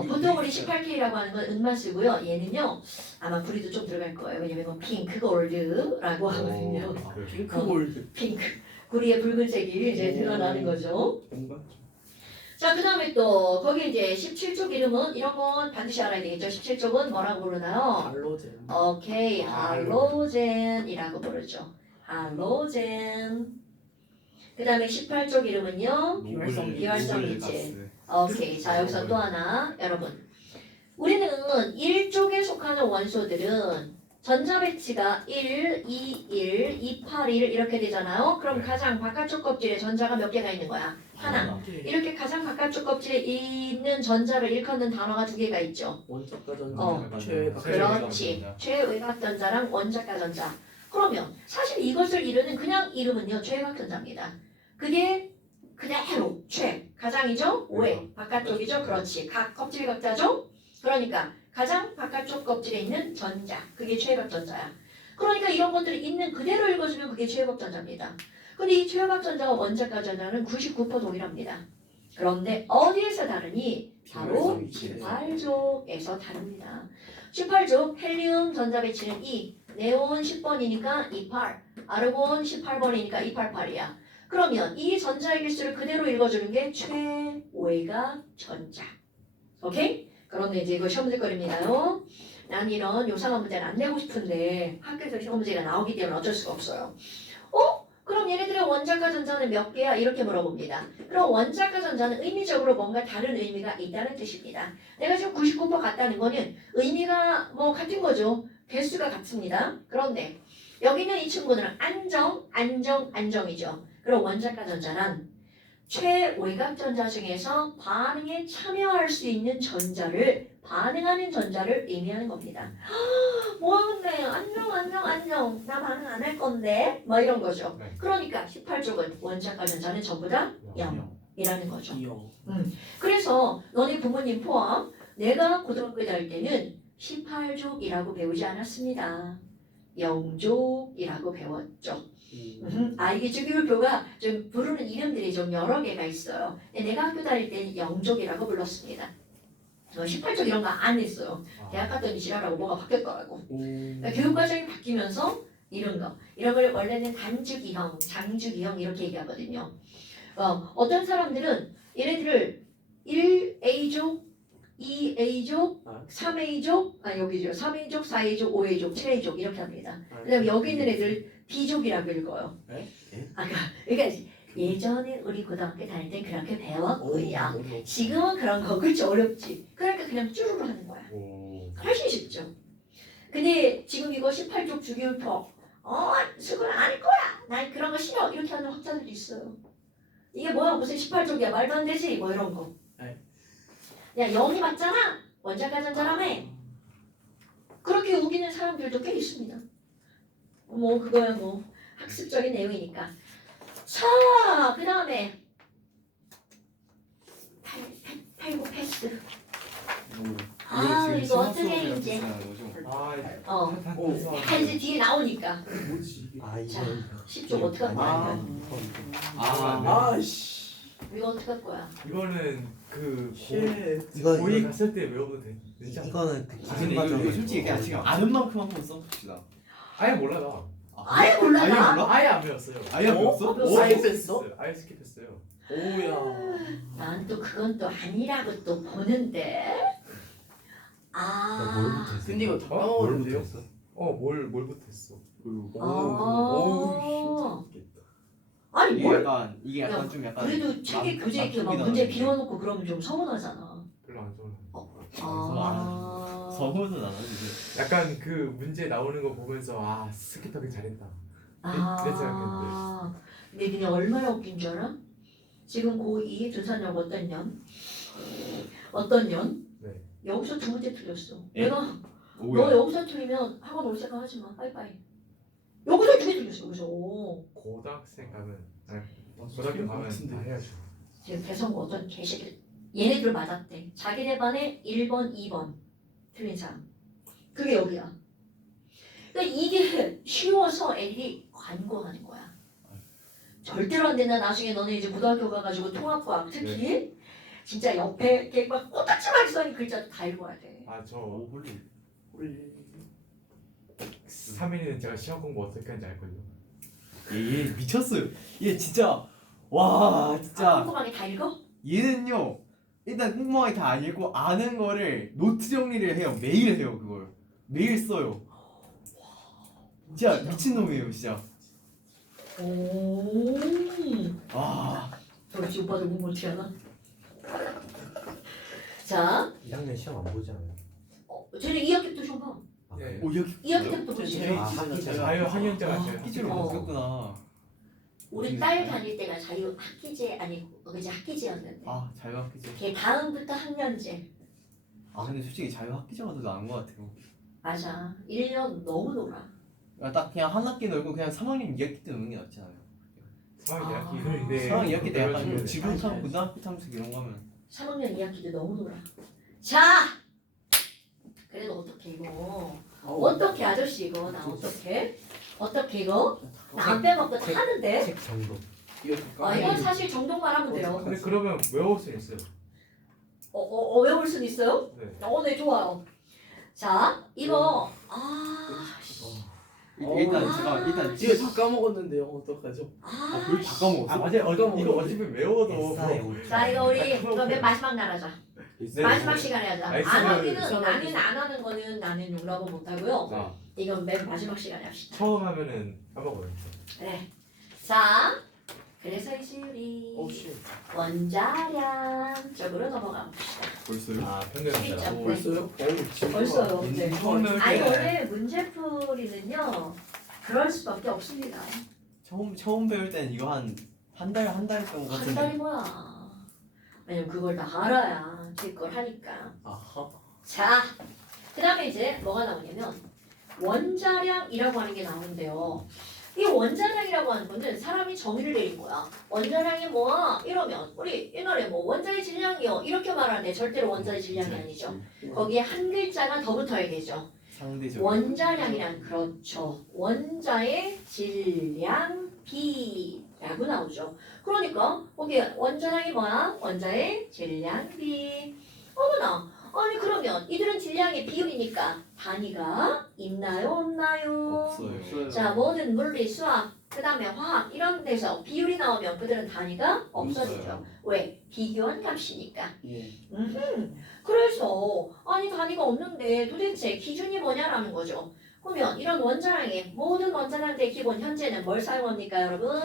보통 우리 18K라고 하는 건 은만 쓰고요. 얘는요 아마 구리도 좀 들어갈 거예요. 왜냐면 이건 핑크 골드라고 하거든요. 핑크 골드. 핑크 구리의 붉은색이 이제 드러나는 거죠. 뭔가? 자, 그 다음에 또 거기 이제 17쪽 이름은 이런 건 반드시 알아야 되겠죠. 17쪽은 뭐라고 부르나요? 알로제. 오케이, 할로젠이라고 부르죠. 할로젠. 그 다음에 18쪽 이름은요. 비활성 이체. 오케이, 자 여기서 또 하나 여러분. 우리는 1쪽에 속하는 원소들은 전자 배치가 1, 2, 1, 2, 8, 1 이렇게 되잖아요. 그럼 가장 바깥쪽 껍질에 전자가 몇 개가 있는 거야? 하나. 이렇게 가장 바깥쪽 껍질에 있는 전자를 일컫는 단어가 두 개가 있죠. 원자과 어. 전자. 최외각. 그렇지. 최외곽 전자랑 원자가 전자. 그러면 사실 이것을 이루는 그냥 이름은요. 최외곽 전자입니다. 그게 그대로 가장이죠. 외 바깥쪽이죠. 그렇지. 각 껍질 각자죠. 그러니까 가장 바깥쪽 껍질에 있는 전자. 그게 최외곽 전자야. 그러니까 이런 것들이 있는 그대로 읽어주면 그게 최외곽 전자입니다. 근데 이 최외곽 전자와 원자과 전자는 99% 동일합니다. 그런데 어디에서 다르니? 바로 18족에서 다릅니다. 18족 헬륨 전자 배치는 2, 네온 10번이니까 28, 아르곤 18번이니까 288이야. 그러면 이 전자의 개수를 그대로 읽어주는 게 최외곽 전자. 오케이? 그런데 이제 이거 시험 문제거리입니다요. 난 이런 요상한 문제는 안 내고 싶은데 학교에서 시험 문제가 나오기 때문에 어쩔 수가 없어요. 그럼 얘네들의 원자과 전자는 몇 개야? 이렇게 물어봅니다. 그럼 원자과 전자는 의미적으로 뭔가 다른 의미가 있다는 뜻입니다. 내가 지금 99% 같다는 거는 의미가 뭐 같은 거죠. 개수가 같습니다. 그런데 여기는 이 친구는 안정이죠. 그럼 원자과 전자는 최외곽 전자 중에서 반응에 참여할 수 있는 전자를 반응하는 전자를 의미하는 겁니다. 뭐하는데 안정 나 반응 안 할 건데 뭐 이런 거죠. 네. 그러니까 18쪽은 원자과 전자는 전부 다 0이라는 거죠. 이요. 그래서 너네 부모님 포함 내가 고등학교에 다닐 때는 18족이라고 배우지 않았습니다. 0족이라고 배웠죠. 이게 주기율표가 좀 부르는 이름들이 좀 여러 개가 있어요. 근데 내가 학교 다닐 때는 0족이라고 불렀습니다. 18족 이런 거 안 했어요. 대학 갔더니 지랄하고 뭐가 바뀌었더라고. 그러니까 교육과정이 바뀌면서 이런 걸 원래는 단주기형, 장주기형 이렇게 얘기하거든요. 어떤 사람들은 얘네들을 1A족, 2A족, 3A족, 여기죠. 3A족, 4A족, 5A족, 7A족 이렇게 합니다. 그다음에 여기 있는 애들 B족이라고 읽어요. 네? 그러니까 예전에 우리 고등학교 다닐 때 그렇게 배웠고요. 지금은 그런 거 그렇지 어렵지. 그러니까 그냥 쭈루루 하는 거야. 훨씬 쉽죠. 근데 지금 이거 18족 주기율표 수고는 아닐 거야. 난 그런 거 싫어. 이렇게 하는 학자들도 있어요. 이게 뭐야 무슨 18족이야 말도 안 되지 뭐 이런 거. 네. 야 0이 맞잖아. 원자과 전자라며. 그렇게 우기는 사람들도 꽤 있습니다. 뭐 그거야 뭐 학습적인 내용이니까. 자, 그 다음에 8구 패스. 이거 어떻게 이제 이제 뒤에 나오니까. 뭐지 이게? 자, 10쪽 어떻게 할 거야? 씨. 이거 어떻게 할 거야? 이거는 그 이거 고이 갔을 때 외워도 되지 않나? 이거는 그 근데 기능 이거 과정에 솔직히 그냥 지금 아는 만큼 한번 써봅시다. 아예 몰라 나. 아예 몰라 나. 몰라? 아예 안 배웠어요. 아예 안 배웠어? 아예 뺐어? 아예 스킵했어요. 오야. 난 또 그건 또 아니라고 또 보는데. 뭘부터 했어? 근데 이거 다 뭘부터 까먹었는데요? 했어? 뭘부터 했어? 오우 씨. 아니 이게 뭘? 약간 이게 약간 야, 좀 약간 그래도 책에 교재 이렇게 막 맞춤이다. 문제 비워놓고 그러면 좀 서운하잖아. 별로 안 좋아해. 서울은 안 하지. 약간 그 문제 나오는 거 보면서 스킵하기 잘했다. 이렇게 생각했는데. 근데 니네 얼마나 웃긴 줄 알아? 지금 고2 두산역 어떤 년? 어떤 년? 네. 여기서 두 문제 틀렸어. 예? 내가 너 오야. 여기서 틀리면 학원 올 생각 하지 마. 빠이빠이. 여기서 두 개 틀렸어. 여기서. 고등학생 가면 고등학교 가면 다 해야죠. 지금 대성고 어떤 개새끼 얘네들 맞았대. 자기네 반에 1번, 2번 틀린 사람. 그게 여기야. 그러니까 이게 쉬워서 애들이 관고하는 거야. 절대로 안 된다. 나중에 너네 이제 고등학교 가가지고 통합과학 특히 진짜 옆에 이렇게 막 꼬딱지만 써있는 글자도 다 읽어야 돼. 아저 홀리. 3일은 제가 시험 공부 어떻게 하는지 알걸요. 얘 미쳤어요. 얘 진짜 와 아, 진짜 꼼꼼하게 다 읽어? 얘는요 일단 꼼꼼하게 다 안 읽고 아는 거를 노트 정리를 해요. 매일 해요 그걸. 매일 써요. 진짜 미친놈이에요 진짜. 오. 와 저기 오빠들 공부 어떻게 하나? 자, 1학년 시험 안 보지 않아요? 쟤는 2학기부터 시험 봐. 아, 네. 그래요? 오 여기 2학기 때부터 보지. 아, 학기제. 자유 학년제가 아, 제일 학기제로 어. 바뀌었구나. 우리 딸 다닐 때가 자유 학기제 아니고 그지 학기제였는데. 아 자유 학기제. 걔 다음부터 학년제. 아 근데 솔직히 자유 학기제가 더 나은 것 같아요. 맞아. 1년 너무 놀아. 그러니까 딱 그냥 한 학기 놀고 그냥 3학년 2학기 때 노는 게 낫지 않아요? 3학년 아. 2학기인데 3학년 2학기 때 약간 그래가지고 뭐 지금 맞아. 탐 고등학교 탐색 이런 거 하면 3학년 2학기도 너무 놀아. 자! 그래도 어떻게 이거? 어떻게 아저씨 이거? 나 어떻게? 어떻게 이거? 나 안 빼먹고 다 하는데? 책 정도. 아 이건 사실 정도만 하면 돼요. 근데 그러면 외울 수 있어요. 외울 수는 있어요? 네. 네 좋아요. 자 이거 일단 제가 일단 이거 다 까먹었는데요. 어떡하죠? 그걸 다 까먹었어? 아 맞아요. 이거 어차피 외워도 S사에 자 이거 우리 이거 맨 마지막 날 하자. 네. 마지막 시간에 하자. 안 알겠습니다. 하기는 나는 안 하는 거는 나는 용납을 못하고요. 네. 이건 맨 마지막 시간에 합시다. 처음 하면은 까먹어요. 그래. 자 그래서 이제 우리 씨. 원자량 쪽으로 넘어가 봅시다. 벌써요? 아 편견이다. 진짜. 벌써요? 벌써요. 네. 아니 네. 원래 문제풀이는요 그럴 수밖에 없습니다. 처음 배울 때는 이거 한 달 정도 한 같은데 달이 뭐야? 왜냐면 그걸 다 알아야 될 걸 하니까. 아하. 자, 그 다음에 이제 뭐가 나오냐면 원자량이라고 하는 게 나오는데요. 이 원자량이라고 하는 거는 사람이 정의를 내린 거야. 원자량이 뭐야? 이러면 우리 옛날에 뭐 원자의 질량이요 이렇게 말하는데 절대로 원자의 질량이 아니죠. 거기에 한 글자가 더 붙어야 되죠. 상대적 원자량이란 그렇죠. 원자의 질량 B라고 나오죠. 그러니까 거기 원자량이 뭐야? 원자의 질량 B. 어머나. 아니 그러면 이들은 질량의 비율이니까 단위가 있나요? 없나요? 없어요. 자 모든 물리, 수학, 그 다음에 화학 이런 데서 비율이 나오면 그들은 단위가 없어지죠. 없어요. 왜? 비교한 값이니까. 예. 그래서 아니 단위가 없는데 도대체 기준이 뭐냐라는 거죠. 그러면 이런 원자량의 모든 원자량들의 기본 현재는 뭘 사용합니까 여러분?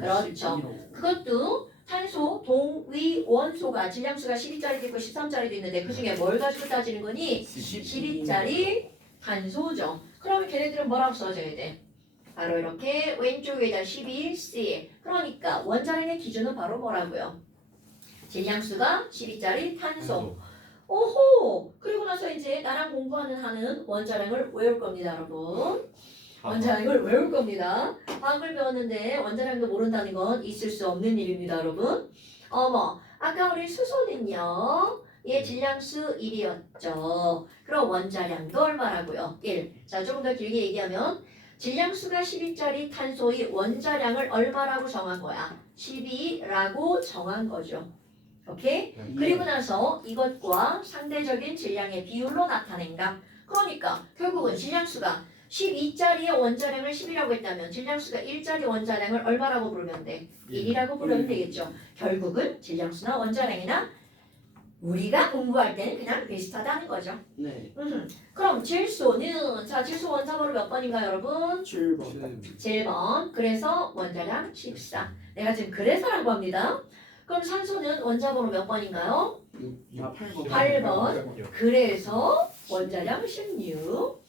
그렇죠. 그것도 탄소, 동, 위, 원소가 질량수가 12짜리도 있고 13짜리도 있는데 그 중에 뭘 가지고 따지는 거니? 12짜리 탄소죠. 그러면 걔네들은 뭐라고 써줘야 돼? 바로 이렇게 왼쪽에다 12C. 그러니까 원자량의 기준은 바로 뭐라고요? 질량수가 12짜리 탄소. 오호! 그리고 나서 이제 나랑 공부하는 하는 원자량을 외울 겁니다, 여러분. 원자량을 외울 겁니다. 화학을 배웠는데 원자량도 모른다는 건 있을 수 없는 일입니다, 여러분. 어머, 아까 우리 수소는요. 얘 질량수 1이었죠. 그럼 원자량도 얼마라고요? 1. 자, 조금 더 길게 얘기하면 질량수가 12짜리 탄소의 원자량을 얼마라고 정한 거야? 12라고 정한 거죠. 오케이? 그리고 나서 이것과 상대적인 질량의 비율로 나타낸다. 그러니까 결국은 질량수가 12짜리의 원자량을 10이라고 했다면 질량수가 1짜리 원자량을 얼마라고 부르면 돼? 1이라고 부르면 되겠죠. 결국은 질량수나 원자량이나 우리가 공부할 때는 그냥 비슷하다는 거죠. 네. 그럼 질소는 자 질소 원자번호 몇 번인가요 여러분? 7번. 7번. 그래서 원자량 14. 내가 지금 그래서라고 합니다. 그럼 산소는 원자번호 몇 번인가요? 8번. 8번. 그래서 원자량 16.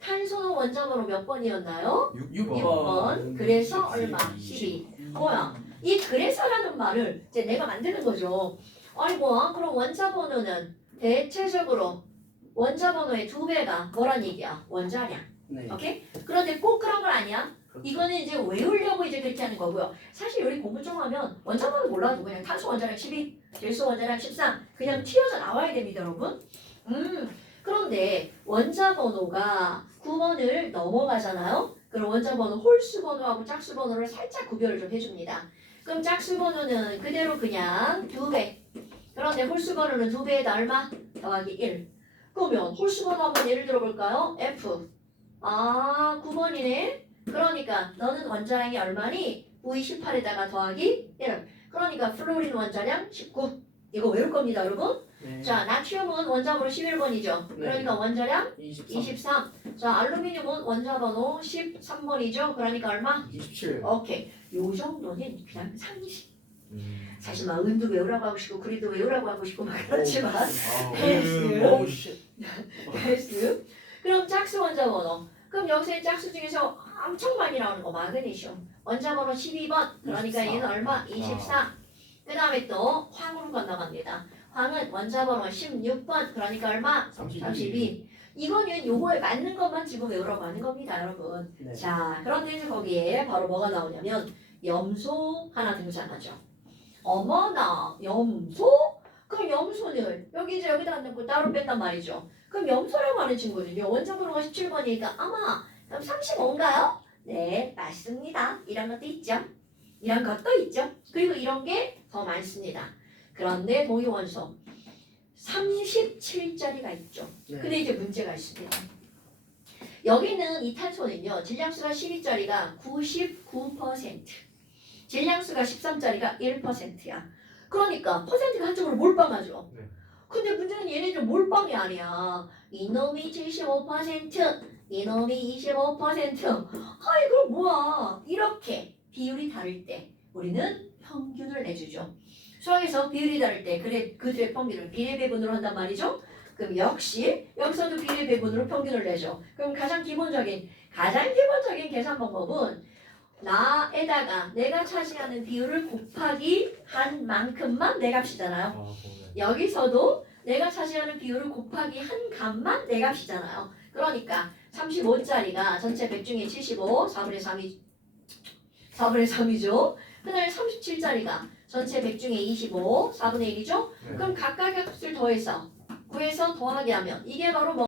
탄소는 원자번호 몇 번이었나요? 6번. 그래서 얼마? 12. 뭐야? 이 그래서라는 말을 이제 내가 만드는 거죠. 아니 뭐야? 그럼 원자번호는 대체적으로 원자번호의 2배가 뭐란 얘기야? 원자량. 네. 오케이? 그런데 꼭 그런 건 아니야. 그렇죠. 이거는 이제 외우려고 이제 그렇게 하는 거고요. 사실 우리 공부 좀 하면 원자번호 몰라도 그냥 탄소 원자량 12, 질소 원자량 13 그냥 튀어서 나와야 됩니다, 여러분. 그런데 원자번호가 9번을 넘어가잖아요. 그럼 원자번호 홀수 번호하고 짝수 번호를 살짝 구별을 좀 해줍니다. 그럼 짝수 번호는 그대로 그냥 2배. 그런데 홀수 번호는 2배에다 얼마? 더하기 1. 그러면 홀수 번호 한번 예를 들어 볼까요? F. 9번이네. 그러니까 너는 원자량이 얼마니? V18에다가 더하기 1. 그러니까 플로린 원자량 19. 이거 외울 겁니다, 여러분. 네. 자, 나트륨은 원자번호 11번이죠. 그러니까 원자량 23. 23. 자, 알루미늄은 원자번호 13번이죠. 그러니까 얼마? 27. 오케이. 요 정도는 그냥 상식. 음. 사실 막 은도 외우라고 하고 싶고 그리도 외우라고 하고 싶고 막 그렇지만 헬스. 오우 쉣. 헬스. 그럼 짝수 원자번호. 그럼 여기서 짝수 중에서 엄청 많이 나오는 거 마그네슘. 원자번호 12번. 그러니까 24. 얘는 얼마? 24. 그 다음에 또 황으로 건너갑니다. 황은 원자번호 16번. 그러니까 얼마? 32. 이거는 요거에 맞는 것만 지금 외우라고 하는 겁니다, 여러분. 네. 자, 그런데 이제 거기에 바로 뭐가 나오냐면 염소 하나 등장하죠. 어머나, 염소? 그럼 염소는 여기 이제 여기다 넣고 따로 뺀단 말이죠. 그럼 염소라고 하는 친구는요, 원자번호가 17번이니까 아마 그럼 35인가요? 네, 맞습니다. 이런 것도 있죠. 이런 것도 있죠. 그리고 이런 게 더 많습니다. 그런데 동위원소 37자리가 있죠. 네. 근데 이제 문제가 있습니다. 여기는 이 탄소는요, 질량수가 12짜리가 99%, 질량수가 13짜리가 1%야. 그러니까 퍼센트가 한쪽으로 몰빵하죠. 네. 근데 문제는 얘네들 몰빵이 아니야. 이놈이 75%, 이놈이 25%. 아이 그럼 뭐야? 이렇게 비율이 다를 때 우리는 평균을 내주죠. 수학에서 비율이 다를 때 그들의 평균을 비례배분으로 한단 말이죠. 그럼 역시 여기서도 비례배분으로 평균을 내죠. 그럼 가장 기본적인 계산 방법은 나에다가 내가 차지하는 비율을 곱하기 한 만큼만 내 값이잖아요. 보면. 여기서도 내가 차지하는 비율을 곱하기 한 값만 내 값이잖아요. 그러니까 35짜리가 전체 100 중에 75, 4분의 3이죠. 그 다음에 37짜리가 전체 100 중에 25, 4분의 1이죠. 네. 그럼 각각의 값을 더해서 구해서 더하게 하면 이게 바로 뭐